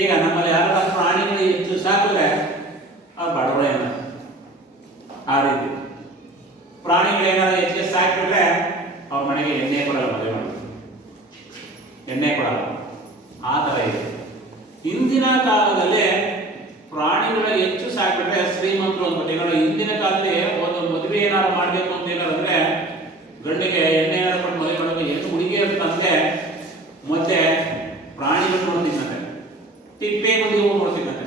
ಈಗ ನಮ್ಮಲ್ಲಿ ಯಾರ ಪ್ರಾಣಿಗಳು ಹೆಚ್ಚು ಸಾಕಿದ್ರೆ ಅವ್ರು ಬಡವರೇನ. ಆ ರೀತಿ ಪ್ರಾಣಿಗಳೇನಾದ್ರು ಹೆಚ್ಚಿಗೆ ಸಾಕಿಬಿಟ್ರೆ ಅವ್ರ ಮನೆಗೆ ಎಣ್ಣೆ ಕೊಡಲ್ಲ, ಮದುವೆ ಮಾಡಿ ಎಣ್ಣೆ ಕೊಡಲ್ಲ. ಆ ಥರ ಇದೆ. ಹಿಂದಿನ ಕಾಲದಲ್ಲಿ ಪ್ರಾಣಿಗಳ ಹೆಚ್ಚು ಸಾಕಿಬಿಟ್ರೆ ಶ್ರೀಮಂತರು ಅಂದ್ಬಿಟ್ಟು. ಏನಾದ್ರು ಹಿಂದಿನ ಕಾಲದಲ್ಲಿ ಒಂದು ಮದುವೆ ಏನಾದ್ರು ಮಾಡಬೇಕು ಅಂತ ಏನಾದ್ರೆ ಗಂಡಿಗೆ ಎಣ್ಣೆ ಏನಾದ್ರು ಕೊಟ್ಟು ಮದುವೆ ಮಾಡೋದು ಎಷ್ಟು ಹುಡುಗಿಯರು ತಂದೆ ಮತ್ತೆ ಪ್ರಾಣಿಗಳು ನೋಡ್ತಿದ್ದಂತೆ, ತಿಪ್ಪೆ ಗುಂಡಿಗೆ ನೋಡ್ತಿದ್ದಂತೆ.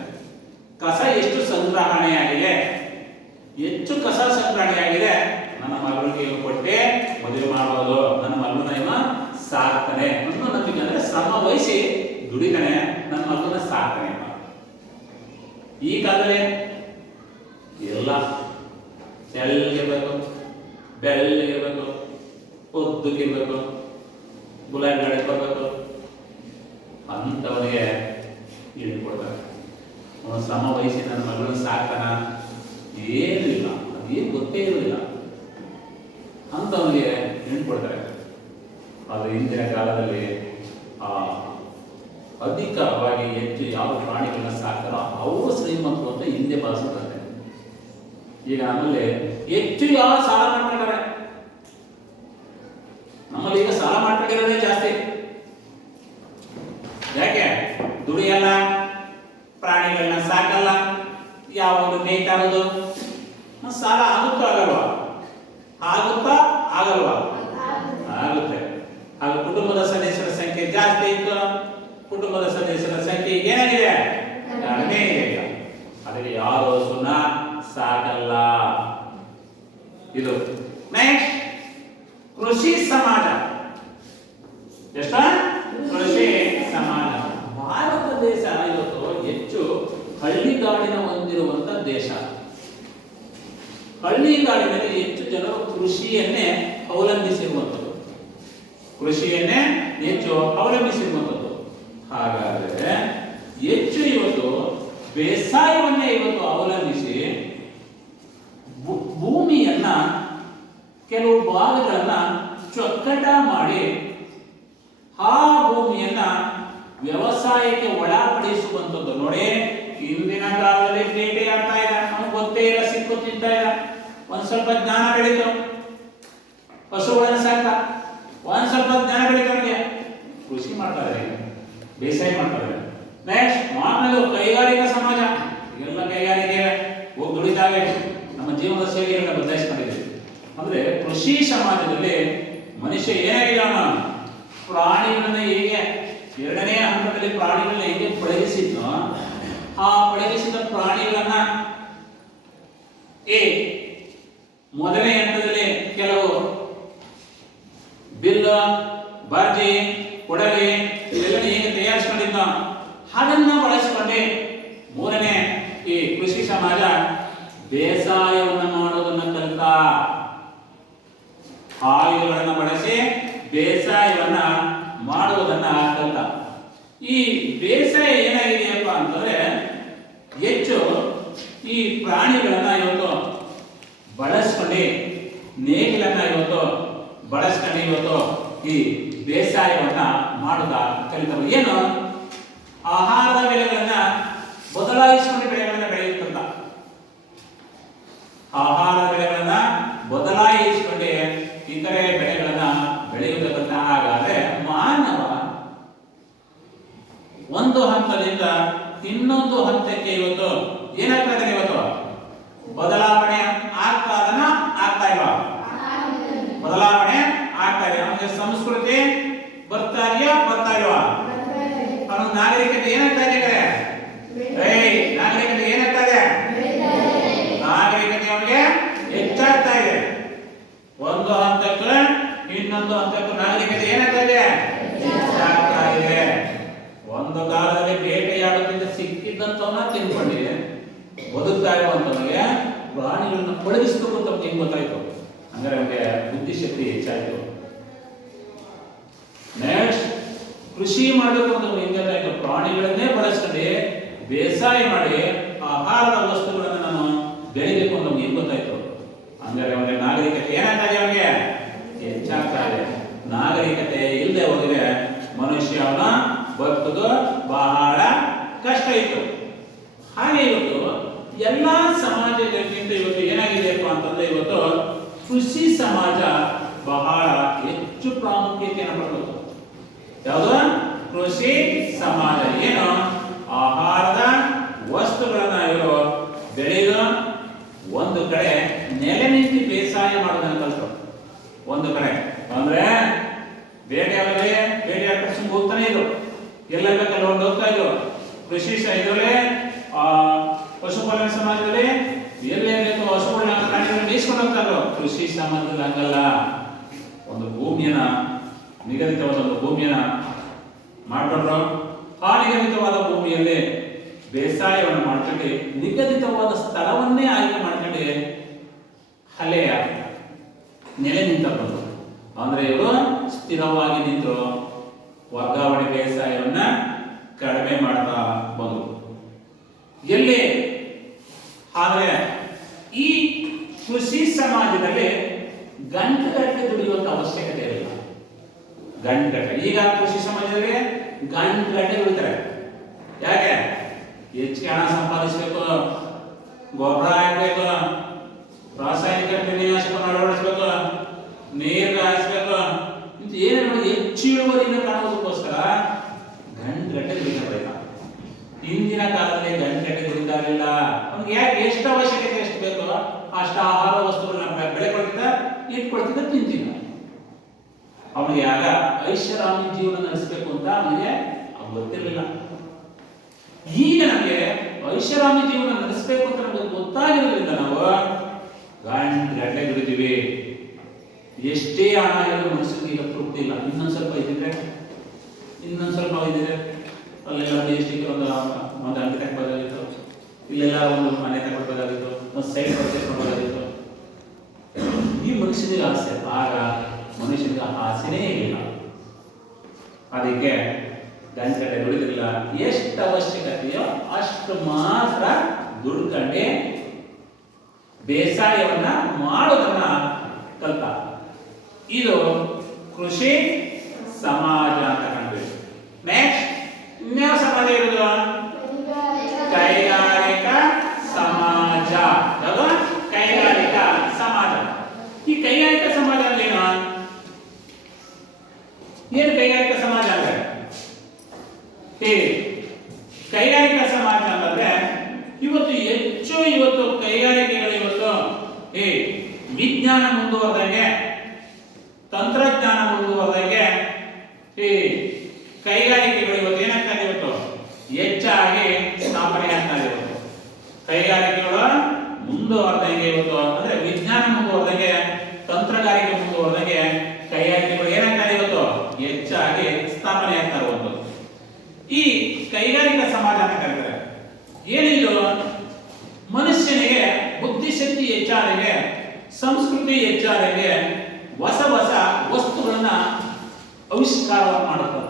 ಕಸ ಎಷ್ಟು ಸಂಗ್ರಹಣೆಯಾಗಿದೆ, ಹೆಚ್ಚು ಕಸ ಸಂಗ್ರಹಣೆಯಾಗಿದೆ, ನನ್ನ ಮಗಳಿಗೆ ಕೊಟ್ಟೆ ಮದುವೆ ಮಾಡೋದು, ನನ್ನ ಮಗನ ಇವ ಸಾಕ್ತಾನೆ ಅನ್ನೋ ನಂಬಿಕೆ. ಅಂದ್ರೆ ಶ್ರಮ ವಹಿಸಿ ದುಡಿತಾನೆ, ನನ್ನ ಮಗನ ಸಾಕ್ತಾನೆ. ಈ ಕಾಲದಲ್ಲಿ ಎಲ್ಲ ತೆಳ್ಳಗಿರ್ಬೇಕು, ಬೆಳ್ಳಗಿರ್ಬೇಕು, ಉದ್ದಕ್ಕಿರ್ಬೇಕು, ಗುಲಾಬಿ ಗಾಳಿ ಬರಬೇಕು ಅಂತವನಿಗೆ ಕೊಡ್ತಾರೆ. ಅವನು ಶ್ರಮ ವಹಿಸಿ ನನ್ನ ಮಗಳನ್ನ ಸಾಕ್ತಾನ, ಏನೂ ಇಲ್ಲ, ಅದೇನು ಗೊತ್ತೇ ಇರಲಿಲ್ಲ ಅಂತವನಿಗೆ ಹೆಣ್ಣು ಕೊಡ್ತಾರೆ. ಆದರೆ ಹಿಂದಿನ ಕಾಲದಲ್ಲಿ ಅಧಿಕವಾಗಿ ಹೆಚ್ಚು ಯಾವ ಪ್ರಾಣಿಗಳನ್ನ ಸಾಕ್ತಾರೋ ಅವರು ಶ್ರೀಮಂತರು ಅಂತ ಹಿಂದೆ ಭಾವಿಸುತ್ತಾರೆ. ಈಗ ನಮ್ಮಲ್ಲಿ ಹೆಚ್ಚು ಯಾವ ಸಾಲ ಮಾಡ್ಕೊಂಡಾರೆ, ನಮ್ಮಲ್ಲಿ ಈಗ ಸಾಲ ಮಾಡ್ಕೊಂಡಿರೋದೇ ಜಾಸ್ತಿ. ಯಾಕೆ? ದುಡಿಯಲ್ಲ, ಪ್ರಾಣಿಗಳನ್ನ ಸಾಕಲ್ಲ, ಯಾವಾಗ ಮೇಯ್ತಾ ಇರೋದು. ಸಾಲ ಆಗುತ್ತಾ ಆಗಲ್ವಾ? ಆಗುತ್ತಾ ಆಗಲ್ವಾ? ಆಗುತ್ತೆ. ಆಗ ಕುಟುಂಬದ ಸದಸ್ಯರ ಸಂಖ್ಯೆ ಜಾಸ್ತಿ ಇತ್ತು, ಕುಟುಂಬದ ಸದಸ್ಯರ ಸಂಖ್ಯೆ ಏನಾಗಿದೆ? ಕಡಿಮೆ ಇದೆ. ಅದಕ್ಕೆ ಯಾರು ಸುನ್ನ ಸಾಕಲ್ಲ. ಇದು ನೆಕ್ಸ್ಟ್ ಕೃಷಿ ಸಮಾಜ. ಎಷ್ಟ? ಕೃಷಿ ಸಮಾಜ. ಭಾರತ ದೇಶ ಇವತ್ತು ಹೆಚ್ಚು ಹಳ್ಳಿಗಾಡಿನ ಹೊಂದಿರುವಂತ ದೇಶ. ಹಳ್ಳಿಗಾಡಿನಲ್ಲಿ ಹೆಚ್ಚು ಜನರು ಕೃಷಿಯನ್ನೇ ಅವಲಂಬಿಸಿರುವಂಥದ್ದು, ಕೃಷಿಯನ್ನೇ ಹೆಚ್ಚು ಅವಲಂಬಿಸಿರುವಂಥದ್ದು. ಹಾಗಾದರೆ ಹೆಚ್ಚು ಇವತ್ತು ಬೇಸಾಯವನ್ನೇ ಇವತ್ತು ಅವಲಂಬಿಸಿ ಭೂಮಿಯನ್ನ ಕೆಲವು ಭಾಗಗಳನ್ನ ಚೊಕ್ಕಟ ಮಾಡಿ ಆ ಭೂಮಿಯನ್ನ ವ್ಯವಸಾಯಕ್ಕೆ ಒಳಪಡಿಸುವಂಥದ್ದು. ನೋಡಿ, ಹಿಂದಿನ ಕಾಲದಲ್ಲಿ ಬೇಟೆ ಆಡ್ತಾ ಇದ್ದ, ನಮ್ಗೆ ಗೊತ್ತೇ ಇಲ್ಲ, ಸಿಕ್ಕು ತಿಂತ ಇದ್ದ, ಒಂದ್ ಸ್ವಲ್ಪ ಜ್ಞಾನ ಬೆಳೀತು, ಪಶುಗಳನ್ನ ಸಾಕ, ಒಂದ್ ಸ್ವಲ್ಪ ಜ್ಞಾನ ಬೆಳೀತು, ಅವನಿಗೆ ಕೃಷಿ ಮಾಡ್ತಾರೆ, ಬೇಸಾಯ ಮಾಡ್ತಾರೆ. ನೆಕ್ಸ್ಟ್ ಆಮೇಲೆ ಕೈಗಾರಿಕಾ ಸಮಾಜ. ಎಲ್ಲ ಕೈಗಾರಿಕೆ ಹೋಗಿ ದುಡಿತಾವೆ, ನಮ್ಮ ಜೀವನದ ಶೈಲಿಯನ್ನು ಬದಲಾಯಿಸ್ಕೊಂಡಿದೆ. ಅಂದ್ರೆ ಕೃಷಿ ಸಮಾಜದಲ್ಲಿ ಮನುಷ್ಯ ಏನಾಗಿದೆ, ಪ್ರಾಣಿಗಳನ್ನ ಹೇಗೆ ಎರಡನೇ ಹಂತದಲ್ಲಿ ಪ್ರಾಣಿಗಳನ್ನ ಹೇಗೆ ಪಳಗಿಸಿದ್ನೋ ಆ ಪಳಗಿಸಿದ ಪ್ರಾಣಿಗಳನ್ನ ಮೊದಲನೇ ಹಂತದಲ್ಲಿ ಕೆಲವು ಬಿಲ್ಲ, ಬಾರ್ಜಿ, ಕೊಡಲಿ ಇವೆಲ್ಲ ಹೇಗೆ ತಯಾರಿಸಿಕೊಂಡಿದ್ದ ಅದನ್ನ ಬಳಸಿಕೊಂಡೆ ಮೂರನೇ ಈ ಕೃಷಿ ಸಮಾಜ ಬೇಸಾಯವನ್ನು ಮಾಡೋದನ್ನ ಕಲಿತ. ಆಯುಧಗಳನ್ನು ಬಳಸಿ ಬೇಸಾಯವನ್ನ ಮಾಡುವುದನ್ನ ಕಲಿತ. ಈ ಬೇಸಾಯ ಏನಾಗಿದೆಯಪ್ಪ ಅಂತಂದ್ರೆ ಹೆಚ್ಚು ಈ ಪ್ರಾಣಿಗಳನ್ನ ಇವತ್ತು ಬಳಸ್ಕೊಂಡು, ನೇಗಿಲನ್ನ ಇವತ್ತು ಬಳಸ್ಕೊಂಡು ಇವತ್ತು ಈ ಬೇಸಾಯವನ್ನ ಮಾಡುದ ಕಲಿತರು. ಏನು? ಆಹಾರದ ಬೆಳೆಗಳನ್ನ ಬದಲಾಯಿಸಿಕೊಂಡು ಬೆಳೆಗಳನ್ನ ಬೆಳೆಯುತ್ತಂತ. ಆಹಾರದ ಬೆಳೆಗಳನ್ನ ಬದಲಾಯಿಸಿಕೊಂಡು ಇತರೆ ಬೆಳೆಗಳನ್ನ ಬೆಳೆಯುವುದಕ್ಕಂತ. ಹಾಗಾದ್ರೆ ಮಾನವ ಒಂದು ಹಂತದಿಂದ ಇನ್ನೊಂದು ಹಂತಕ್ಕೆ ಇವತ್ತು ಏನಾಗ್ತದೆ, ಇವತ್ತು ಬದಲಾವಣೆ ಆಗ್ತಾ ಇಲ್ವಾ? ಬದಲಾವಣೆ ಆಗ್ತಾ ಇದೆ. ನಮಗೆ ಸಂಸ್ಕೃತಿ ಬರ್ತಾ ಇಲ್ವಾ? ಅವನ ನಾಗರಿಕತೆ ಏನಾಗ್ತಾ ಇದೆ? ನಾಗರಿಕತೆ ಏನಾಗ್ತಾ ಇದೆ? ನಾಗರಿಕತೆ ಅವನಿಗೆ ಹೆಚ್ಚಾಗ್ತಾ ಇದೆ. ಒಂದು ಹಂತಕ್ಕೆ ಇನ್ನೊಂದು ಹಂತಕ್ಕೂ ನಾಗರಿಕತೆ ಏನಾಗ್ತಾ ಇದೆ? ಹೆಚ್ಚಾಗ್ತಾ ಇದೆ. ಒಂದು ಕಾಲದಲ್ಲಿ ಬೇಟೆಯಾಡುತ್ತಿದ್ದ ಸಿಕ್ಕಿದ್ದಂತವನ್ನ ತಿನ್ಕೊಂಡಿದೆ, ಬದುಕ್ತಾ ಇರುವಂತವನಿಗೆ ಪ್ರಾಣಿಗಳನ್ನ ಪಳಗಿಸ್ಬೇಕು ಅಂತ ಹೆಂಗ್ ಗೊತ್ತಾಯ್ತು? ಅಂದ್ರೆ ಅವನಿಗೆ ಬುದ್ಧಿಶಕ್ತಿ ಹೆಚ್ಚಾಯ್ತು. ನೆಕ್ಸ್ಟ್ ಕೃಷಿ ಮಾಡಬೇಕು ಅಂತ ಹೆಂಗಾಯ್ತು? ಪ್ರಾಣಿಗಳನ್ನೇ ಬಳಸ್ಕೊಂಡು ಬೇಸಾಯ ಮಾಡಿ ಆಹಾರದ ವಸ್ತುಗಳನ್ನ ನಾನು ಬೆಳಿಬೇಕು ಅಂತ ನಮ್ಗೆ ಹೆಂಗ್ ಗೊತ್ತಾಯ್ತು? ಅಂದ್ರೆ ಅವನಿಗೆ ನಾಗರಿಕತೆ ಏನಾಗ್ತಾ ಇದೆ? ಅವನಿಗೆ ಹೆಚ್ಚಾಗ್ತಾ ಇದೆ. ನಾಗರಿಕತೆ ಇಲ್ಲದೆ ಹೋದರೆ ಮನುಷ್ಯ ಅವನ ಬದುಕೋದು ಬಹಳ ಕಷ್ಟ ಇತ್ತು. ಹಾಗೆ ಇವತ್ತು ಎಲ್ಲ ಸಮಾಜಗಳಿಗಿಂತ ಇವತ್ತು ಏನಾಗಿದೆಯಪ್ಪ ಅಂತಂದ್ರೆ ಇವತ್ತು ಕೃಷಿ ಸಮಾಜ ಬಹಳ ಹೆಚ್ಚು ಪ್ರಾಮುಖ್ಯತೆಯನ್ನು ಪಡೆದು. ಯಾವುದು? ಕೃಷಿ ಸಮಾಜ. ಏನು? ಆಹಾರದ ವಸ್ತುಗಳನ್ನ ಇವರು ಬೆಳೆಯುವ ಒಂದು ಕಡೆ ನೆಲೆ ನಿಂತು ಬೇಸಾಯ ಮಾಡೋದನ್ನ ಕಲಿತು. ಒಂದು ಕಡೆ ಅಂದ್ರೆ ಬೇಟೆಯಾಗಲೇ ಬೇಟೆ ತಕ್ಷಣ ಹೋಗ್ತಾನೆ ಇದ್ರು, ಎಲ್ಲ ಬೇಕಲ್ಲಿ ಹೊಂದು ಹೋಗ್ತಾ ಇದ್ರು. ಕೃಷಿ ಇದರಲ್ಲಿ ಪಶುಪಾಲನಾ ಸಮಾಜದಲ್ಲಿ ಎಲ್ಲೇ ಬೇಕು ಹಸುಗಳನ್ನ ಪ್ರಾಣಿಗಳನ್ನ ಮೇಯಿಸ್ಕೊಂಡು ಹೋಗ್ತಾ ಇದ್ರು. ಕೃಷಿ ಸಮಾಜದಲ್ಲಿ ಹಂಗಲ್ಲ. ಒಂದು ಭೂಮಿಯನ್ನ ನಿಗದಿತವಾದ ಒಂದು ಭೂಮಿಯನ್ನ ಮಾಡ್ಕೊಂಡ್ರು. ಆ ನಿಗದಿತವಾದ ಭೂಮಿಯಲ್ಲಿ ಬೇಸಾಯವನ್ನು ಮಾಡ್ಕೊಂಡು ನಿಗದಿತವಾದ ಸ್ಥಳವನ್ನೇ ಆಯ್ಕೆ ಮಾಡ್ಕೊಂಡು ಹಳೆಯ ನೆಲೆ ನಿಂತ ಬಂದರು. ಅಂದ್ರೆ ಇವರು ಸ್ಥಿರವಾಗಿ ನಿಂತರು, ವರ್ಗಾವಣೆ ಬೇಸಾಯವನ್ನ ಕಡಿಮೆ ಮಾಡ್ತಾ ಬಂದರು. ಎಲ್ಲಿ ಆದ್ರೆ ಈ ಕೃಷಿ ಸಮಾಜದಲ್ಲಿ ಗಂಟೆಗಟ್ಟಲೆ ದುಡಿಯುವಂತ ಅವಶ್ಯಕತೆ ಇರಲಿಲ್ಲ. ಗಂಟೆಗಟ್ಟಲೆ ಈಗ ಕೃಷಿ ಸಮಾಜದಲ್ಲಿ ಗಂಟೆಗಟ್ಟಲೆ ದುಡಿತಾರೆ. ಯಾಕೆ? ಹೆಚ್ಚಿಗೆ ಹಣ ಸಂಪಾದಿಸಬೇಕು, ಗೊಬ್ಬರ ಹಾಕಬೇಕು, ರಾಸಾಯನಿಕ ಕ್ರಿಮಿನಾಶಕವನ್ನು ಅಳವಡಿಸಬೇಕು, ನೀರು ಹಾಯಿಸಬೇಕು, ಏನೇನು ಹೆಚ್ಚು ಇಳುವರಿಯನ್ನು ಕಾಣೋದಕ್ಕೋಸ್ಕರ ಗಂಟೆಗಟ್ಟಲೆ ದುಡಿತಾರೆ. ಹಿಂದಿನ ಕಾಲದಲ್ಲಿ ಗಂಟೆಗಟ್ಟಲೆ ದುಡಿತಾ ಇರಲಿಲ್ಲ. ಅವ್ನಿಗೆ ಯಾಕೆ ಎಷ್ಟು ಅವಶ್ಯಕತೆ ಎಷ್ಟು ಬೇಕೋ ಅಷ್ಟು ಆಹಾರ ವಸ್ತುಗಳನ್ನ ಬೆಳೆ ಕೊಡ್ತಿದ್ದ, ಇಟ್ಕೊಳ್ತಿದ್ದ, ತಿಂತಿದ್ದ. ಅವನಿಗೆ ಆಗ ಐಷಾರಾಮಿ ಜೀವನ ನಡೆಸಬೇಕು ಅಂತ ಅವನಿಗೆ ಗೊತ್ತಿರಲಿಲ್ಲ. ಈಗ ನಮಗೆ ಐಷಾರಾಮಿ ಜೀವನ ನಡೆಸಬೇಕು ಅಂತ ನಮಗೆ ಗೊತ್ತಾಗಿರೋದ್ರಿಂದ ನಾವು ಗಂಟೆ ದುಡಿತೀವಿ. ಎಷ್ಟೇ ಹಣ ಇರೋ ಮನುಷ್ಯನಿಗೆ ಈಗ ತೃಪ್ತಿ ಇಲ್ಲ. ಇನ್ನೊಂದು ಸ್ವಲ್ಪ ಇದ್ದಿದ್ರೆ ಅಲ್ಲೆಲ್ಲ ದೇಶಕ್ಕೆ ಒಂದು ಅಂಗಡಿ ತಗೋಬೇಕಾಗಿತ್ತು, ಇಲ್ಲೆಲ್ಲ ಒಂದು ಮನೆ ತಗೊಳ್ಬೇಕಾಗಿತ್ತು, ಒಂದು ಸೈಟ್ ಪರ್ಚೇಸ್ ಮಾಡಬೇಕಾಗಿತ್ತು. ಈ ಮನುಷ್ಯನಿಗೆ ಆಸೆ. ಆಗ ಮನುಷ್ಯನಿಗೆ ಆಸೆನೇ ಇಲ್ಲ. ಅದಕ್ಕೆ ಗಂಟೆ ದುಡಿದಿಲ್ಲ. ಎಷ್ಟು ಅವಶ್ಯಕತೆಯೋ ಅಷ್ಟು ಮಾತ್ರ ದುಡ್ಕೊಂಡೆ ಬೇಸಾಯವನ್ನ ಮಾಡೋದನ್ನ ಕಲ್ತ. ಇದು ಕೃಷಿ ಸಮಾಜ ಅಂತ ಕಾಣ್ತೀವಿ. ನೆಕ್ಸ್ಟ್ ಇನ್ಯಾವ ಸಮಾಜ ಇರೋದು? ಕೈಗಾರಿಕಾ ಸಮಾಜ. ಯಾವುದು? ಕೈಗಾರಿಕಾ ಸಮಾಜ. ಈ ಕೈಗಾರಿಕಾ ಸಮಾಜ ಅಂದ್ರೆ ಏನು? ಕೈಗಾರಿಕಾ ಸಮಾಜ ಅಂದ್ರೆ ಕೈಗಾರಿಕಾ ಸಮಾಜ ಅಂತಂದ್ರೆ ಇವತ್ತು ಕೈಗಾರಿಕೆಗಳು ವಿಜ್ಞಾನ ಮುಂದುವರೆದಂಗೆ, ತಂತ್ರಜ್ಞಾನ ಮುಂದುವರೆದಂಗೆ ಕೈಗಾರಿಕೆಗಳು ಇವತ್ತು ಏನಾಗ್ತದೆ? ಇವತ್ತು ಹೆಚ್ಚಾಗಿ ಸ್ಥಾಪನೆ ಆಗ್ತದೆ. ಇವತ್ತು ಕೈಗಾರಿಕೆಗಳು ಮುಂದುವರೆದಂಗೆ, ಇವತ್ತು ಅಂದ್ರೆ ವಿಜ್ಞಾನ ಮುಂದುವರೆದಂಗೆ, ತಂತ್ರಗಾರಿಕೆ ಮುಂದುವರೆದಂಗೆ ಕೈಗಾರಿಕೆಗಳು ಏನಾಗ್ತದೆ? ಇವತ್ತು ಹೆಚ್ಚಾಗಿ ಸ್ಥಾಪನೆ ಆಗ್ತಾ ಇರುವುದು ಈ ಕೈಗಾರಿಕಾ ಸಮಾಜ ಅಂತ ಕರೀತಾರೆ. ಏನಿದು? ಮನುಷ್ಯನಿಗೆ ಬುದ್ಧಿಶಕ್ತಿ ಹೆಚ್ಚಾದಂಗೆ, ಸಂಸ್ಕೃತಿ ಹೆಚ್ಚಾದಂಗೆ ಹೊಸ ಹೊಸ ವಸ್ತುಗಳನ್ನ ಆವಿಷ್ಕಾರ ಮಾಡುತ್ತಲ್ಲ,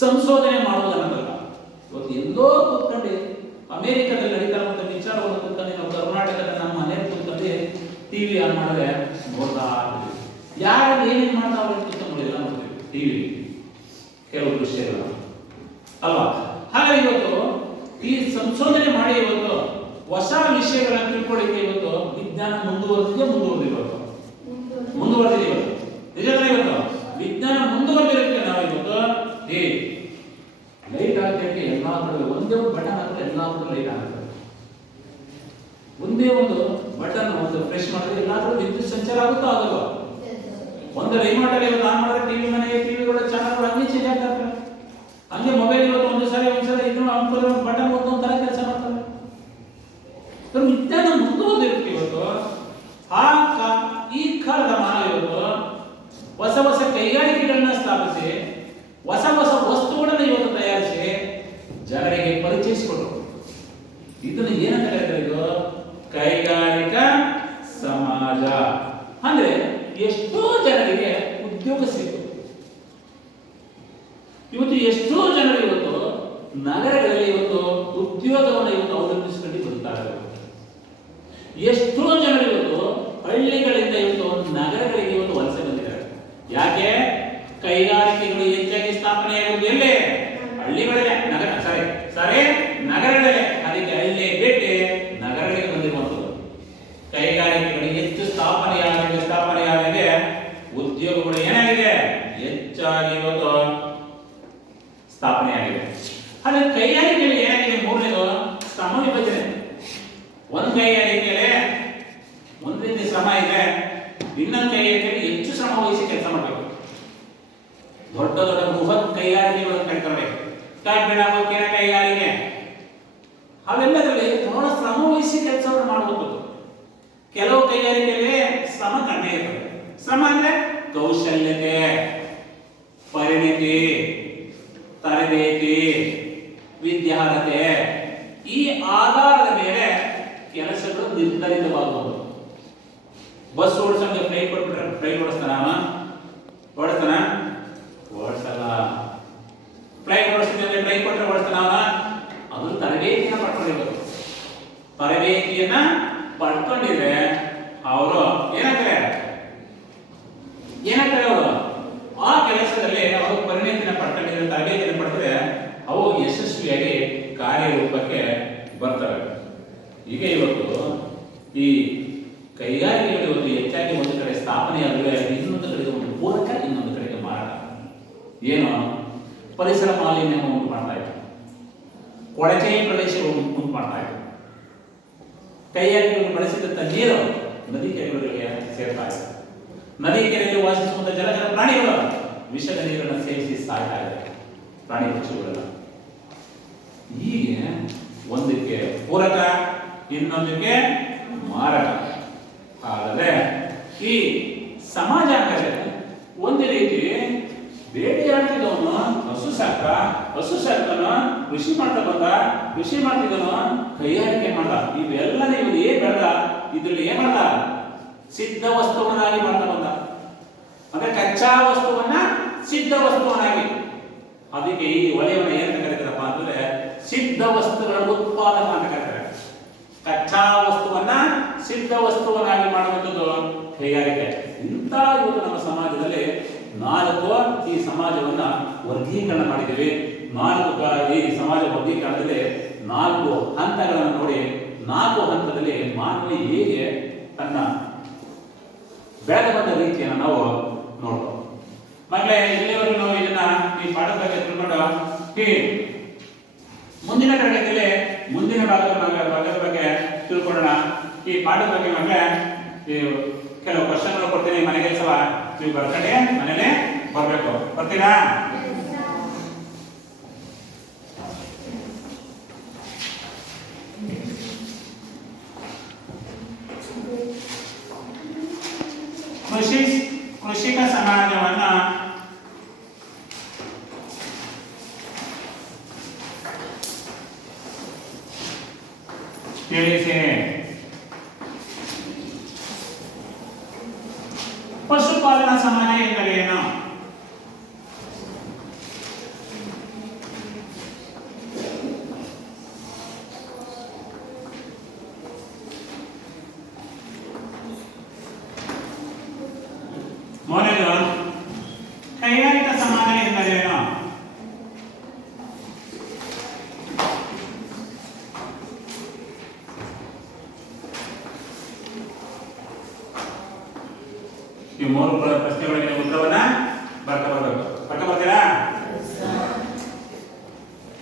ಸಂಶೋಧನೆ ಮಾಡುವುದನ್ನಲ್ಲ. ಇವತ್ತು ಎಲ್ಲೋ ಕೂತ್ಕೊಂಡು ಅಮೆರಿಕದಲ್ಲಿ ನಡೀತಾ ಇರುವಂತ ವಿಚಾರವನ್ನು ಕೂತ್ಕೊಂಡು ನಾವು ಕರ್ನಾಟಕದ ನಮ್ಮ ಮನೆಯಲ್ಲಿ ಕೂತ್ಕೊಂಡು ಟಿವಿ ಆನ್ ಮಾಡಿದ್ರೆ ನೋಡ್ತಾ ಇರ್ತೀವಿ. ಯಾರು ಏನೇನು ಮಾಡ್ತಾವ್ರೆ ಅಂತ ನೋಡಿಲ್ಲ ನೋಡ್ತೀವಿ ಟಿವಿ ಕೆಲವು ದೃಶ್ಯಗಳು ಅಲ್ವಾ. ಹಾಗೆ ಇವತ್ತು ಈ ಸಂಶೋಧನೆ ಮಾಡಿ ಇವತ್ತು ಹೊಸ ವಿಷಯಗಳನ್ನು ತಿಳ್ಕೊಳ್ಳಿಕ್ಕೆ ಇವತ್ತು ವಿಜ್ಞಾನ ಮುಂದುವರೆದಿದೆ. ಇವತ್ತು ನಿಜವೇ ಇವತ್ತು ವಿಜ್ಞಾನ ಮುಂದುವರೆದಿರುತ್ತೆ. ನಾವು ಇವತ್ತು ಲೈಟ್ ಹಾಕಕ್ಕೆ ಎಲ್ಲಾ ಕಡೆ ಒಂದೇ ಒಂದು ಬಟನ್ ಹಾಕಿದ್ರೆ ಎಲ್ಲಾ ಕಡೆ ಲೈಟ್ ಆಗುತ್ತೆ. ಒಂದೇ ಒಂದು ಬಟನ್ ಒಂದು ಪ್ರೆಸ್ ಮಾಡಿದ್ರೆ ಎಲ್ಲಾ ಕಡೆ ವಿದ್ಯುತ್ ಸಂಚಾರ ಆಗುತ್ತೋ ಆಗಲ್ವಾ? ಒಂದು ರಿಮೋಟ್ ಅಲ್ಲಿ ಇವತ್ತು ಆನ್ ಮಾಡಿದ್ರೆ ಟಿವಿ ಮನೆಗೆ ಟಿವಿಗಳ ಚಾನಲ್ ಹಂಗೆ ಚೇಂಜ್ ಆಗ್ತಾರೆ. ಹಂಗೆ ಮೊಬೈಲ್ ಇವತ್ತು ಒಂದ್ಸರಿ ಇದನ್ನು ಹಾಕಿದ್ರೆ ಬಟನ್ ಒಂದೊಂದು ತರ ಕೆಲಸ ಮಾಡ್ತಾರೆ. ವಿಜ್ಞಾನ ಮುಂದುವರೆದಿರುತ್ತೆ. ಇವತ್ತು ಈ ಕಾಲದ ಮಾನವ ಇವತ್ತು ಹೊಸ ಹೊಸ ಕೈಗಾರಿಕೆಗಳನ್ನ ಸ್ಥಾಪಿಸಿ ಹೊಸ ಹೊಸ ವಸ್ತುಗಳನ್ನು ಇವತ್ತು ತಯಾರಿಸಿ ಜನರಿಗೆ ಪರಿಚಯಿಸಿಕೊಟ್ರು. ಇದನ್ನು ಏನಂತ ಹೇಳ್ತಾರೆ? ಇದು ಕೈಗಾರಿಕಾ ಸಮಾಜ. ಅಂದ್ರೆ ಎಷ್ಟೋ ಜನರಿಗೆ ಉದ್ಯೋಗ ಸಿಕ್ತು. ಇವತ್ತು ಎಷ್ಟೋ ಜನರು ಇವತ್ತು ನಗರಗಳಲ್ಲಿ ಇವತ್ತು ಸ್ಥಾಪನೆಯಾಗಿದೆ. ಆದರೆ ಕೈಗಾರಿಕೆಯಲ್ಲಿ ಏನಾಗಿದೆ? ಮೂರನೇದು ಶ್ರಮ ವಿಭಜನೆ. ಒಂದು ಕೈಗಾರಿಕೆಯಲ್ಲಿ ಒಂದು ರೀತಿ ಶ್ರಮ ಇದೆ, ಇನ್ನೊಂದು ಕೈಗಾರಿಕೆಯಲ್ಲಿ ಹೆಚ್ಚು ಶ್ರಮ ವಹಿಸಿ ಕೆಲಸ ಮಾಡಬೇಕು. ದೊಡ್ಡ ದೊಡ್ಡ ಬೃಹತ್ ಕೈಗಾರಿಕೆಗಳನ್ನು ಕಟ್ತಾರೆ, ಕಬ್ಬಿಣ ಮುಖ್ಯ ಕೈಗಾರಿಕೆ, ಅವೆಲ್ಲದಲ್ಲಿ ಬಹಳ ಶ್ರಮ ವಹಿಸಿ ಕೆಲಸವನ್ನು ಮಾಡಬೇಕು. ಕೆಲವು ಕೈಗಾರಿಕೆಯಲ್ಲಿ ಶ್ರಮ ಕಡಿಮೆ ಇರ್ತದೆ. ಶ್ರಮ ಅಂದ್ರೆ ಕೌಶಲ್ಯತೆ, ಪರಿಣಿತಿ, ತರಬೇತಿ, ವಿದ್ಯಾರ್ಹತೆ, ಈ ಆಧಾರದ ಮೇಲೆ ಕೆಲಸಗಳು ನಿರ್ಧರಿತವಾಗಬಹುದು. ಬಸ್ ಓಡಿಸೋಕೆ ಫ್ಲೈಟ್ ಕೊಟ್ಬಿಟ್ರೆ ಫ್ಲೈಟ್ ಓಡಿಸ್ತಾನ? ಓಡಿಸ್ತಾನ? ಓಡಿಸಲ್ಲ. ಫ್ಲೈಟ್ ಓಡಿಸ್ತಿದ್ರೆ ಫ್ಲೈಟ್ ಕೊಟ್ಟರೆ ಓಡಿಸ್ತಾನ? ಅದು ತರಬೇತಿಯನ್ನ ಪಡ್ಕೊಂಡಿರ್ಬೇಕು. ತರಬೇತಿಯನ್ನ ಪಡ್ಕೊಂಡಿದ್ರೆ ಅವರು ಏನಾಗ್ತಾರೆ ಅವರು ಆ ಕೆಲಸದಲ್ಲಿ ಅವರು ಪರಿಣಿತಿನ ಪಡ್ಕೊಂಡಿದ್ರೆ, ತರಬೇತಿಯನ್ನು ಪಡೆದ್ರೆ ಅವು ಯಶಸ್ವಿಯಾಗಿ ಕಾರ್ಯರೂಪಕ್ಕೆ ಬರ್ತವೆ. ಈಗ ಇವತ್ತು ಈ ಕೈಗಾರಿಕೆಗಳು ಇವತ್ತು ಹೆಚ್ಚಾಗಿ ಒಂದು ಕಡೆ ಸ್ಥಾಪನೆಯಾಗಿವೆ, ಇನ್ನೊಂದು ಕಡೆಗೆ ಒಂದು ಪೂರಕ, ಇನ್ನೊಂದು ಕಡೆಗೆ ಮಾರಾಟ. ಏನು? ಪರಿಸರ ಮಾಲಿನ್ಯವನ್ನು ಉಂಟು ಮಾಡ್ತಾ ಇತ್ತು, ಕೊಳಚೆ ಪ್ರದೇಶ ಉಂಟು ಮಾಡ್ತಾ ಇತ್ತು. ಕೈಗಾರಿಕೆಗಳನ್ನು ಬಳಸಿದಂತ ನೀರು ನದಿ ಕೆರೆಗಳಿಗೆ ಸೇರ್ತಾ ಇದೆ. ನದಿ ಕೆರೆಯಲ್ಲಿ ವಾಸಿಸುವಂತ ಜಲಚರ ಪ್ರಾಣಿಗಳು ವಿಷದ ನೀರನ್ನು ಸೇವಿಸಿ ಸಾಯ್ತಾ ಇದೆ, ಪ್ರಾಣಿ ಪಕ್ಷಿಗಳೆಲ್ಲ. ಹೀಗೆ ಒಂದಕ್ಕೆ ಪೂರಕ, ಇನ್ನೊಂದಕ್ಕೆ ಮಾರಕ. ಹಾಗಾದ್ರೆ ಈ ಸಮಾಜ ಅಂದರೆ ಒಂದು ರೀತಿ ಬೇಟೆಯಾಡ್ತಿದ್ದವನು ಹಸು ಸಾಕ್ತಾನ, ಕೃಷಿ ಮಾಡ್ತಾ ಬಂದ, ಕೃಷಿ ಮಾಡ್ತಿದ್ದನು, ಕೈಗಾರಿಕೆ ಮಾಡ್ದ. ಇವೆಲ್ಲ ಇವ್ರು ಏನ್ ಬೆಳೆದ, ಇದ್ರಲ್ಲಿ ಏನ್ ಮಾಡ್ದ? ಸಿದ್ಧ ವಸ್ತುವನ್ನಾಗಿ ಮಾಡ್ತಾ ಬಂದ. ಅಂದ್ರೆ ಕಚ್ಚಾ ವಸ್ತುವನ್ನ ಸಿದ್ಧ ವಸ್ತುವನ್ನಾಗಿ. ಅದಕ್ಕೆ ಈ ವಲಯವನ್ನು ಏನಂತ ಕರೀತಾರಪ್ಪ ಅಂದ್ರೆ ಸಿದ್ಧ ವಸ್ತುಗಳ ಉತ್ಪಾದಕ ಅಂತ ಕರೀತಾರೆ. ಕಚ್ಚಾ ವಸ್ತುವನ್ನ ಸಿದ್ಧ ವಸ್ತುವನ್ನಾಗಿ ಮಾಡುವಂಥದ್ದು ಕೈಗಾರಿಕೆ. ಇಂಥ ಇವತ್ತು ನಮ್ಮ ಸಮಾಜದಲ್ಲಿ 4 ಈ ಸಮಾಜವನ್ನ ವರ್ಗೀಕರಣ ಮಾಡಿದ್ದೀವಿ. 4 ಈ ಸಮಾಜ ವರ್ಗೀಕರಣದಲ್ಲಿ 4 ಹಂತಗಳನ್ನು ನೋಡಿ, 4 ಹಂತದಲ್ಲಿ ಮಾನವ ಹೇಗೆ ತನ್ನ ಬೆಳೆದ ಬಂದ ರೀತಿಯನ್ನು ನಾವು ನೋಡ್ಬೋದು. ಮಕ್ಕಳೇ, ಇಲ್ಲಿವರೆಗೂ ನಾವು ಇದನ್ನ ಈ ಪಾಠದ ಬಗ್ಗೆ ತಿಳ್ಕೊಂಡು ಮುಂದಿನ ತರಗತಿಯಲ್ಲಿ ಮುಂದಿನ ಭಾಗದ ಬಗ್ಗೆ ತಿಳ್ಕೊಳ್ಳೋಣ. ಈ ಪಾಠದ ಬಗ್ಗೆ ಮಕ್ಕಳೇ ಕೆಲವು ಕ್ವಶನ್ಗಳು ಕೊಡ್ತೀನಿ, ಮನೆಗೆ ಸಲ ನೀವು ಬರ್ಕೊಂಡೆ ಮನೇಲೆ ಬರ್ಬೇಕು. ಬರ್ತೀರಾ? ಕೃಷಿಕ ಸಮಾಜವನ್ನ ತಿಳಿಸಿ. ಪಶುಪಾಲನಾ ಸಮಾಜ ಎಂದರೇನು? ಮೊದಲು ಕೈಗಾರಿಕಾ ಸಮಾಜ ಎಂದರೇನು? ಈ 3 ಪ್ರಶ್ನೆಗಳಿಗೆ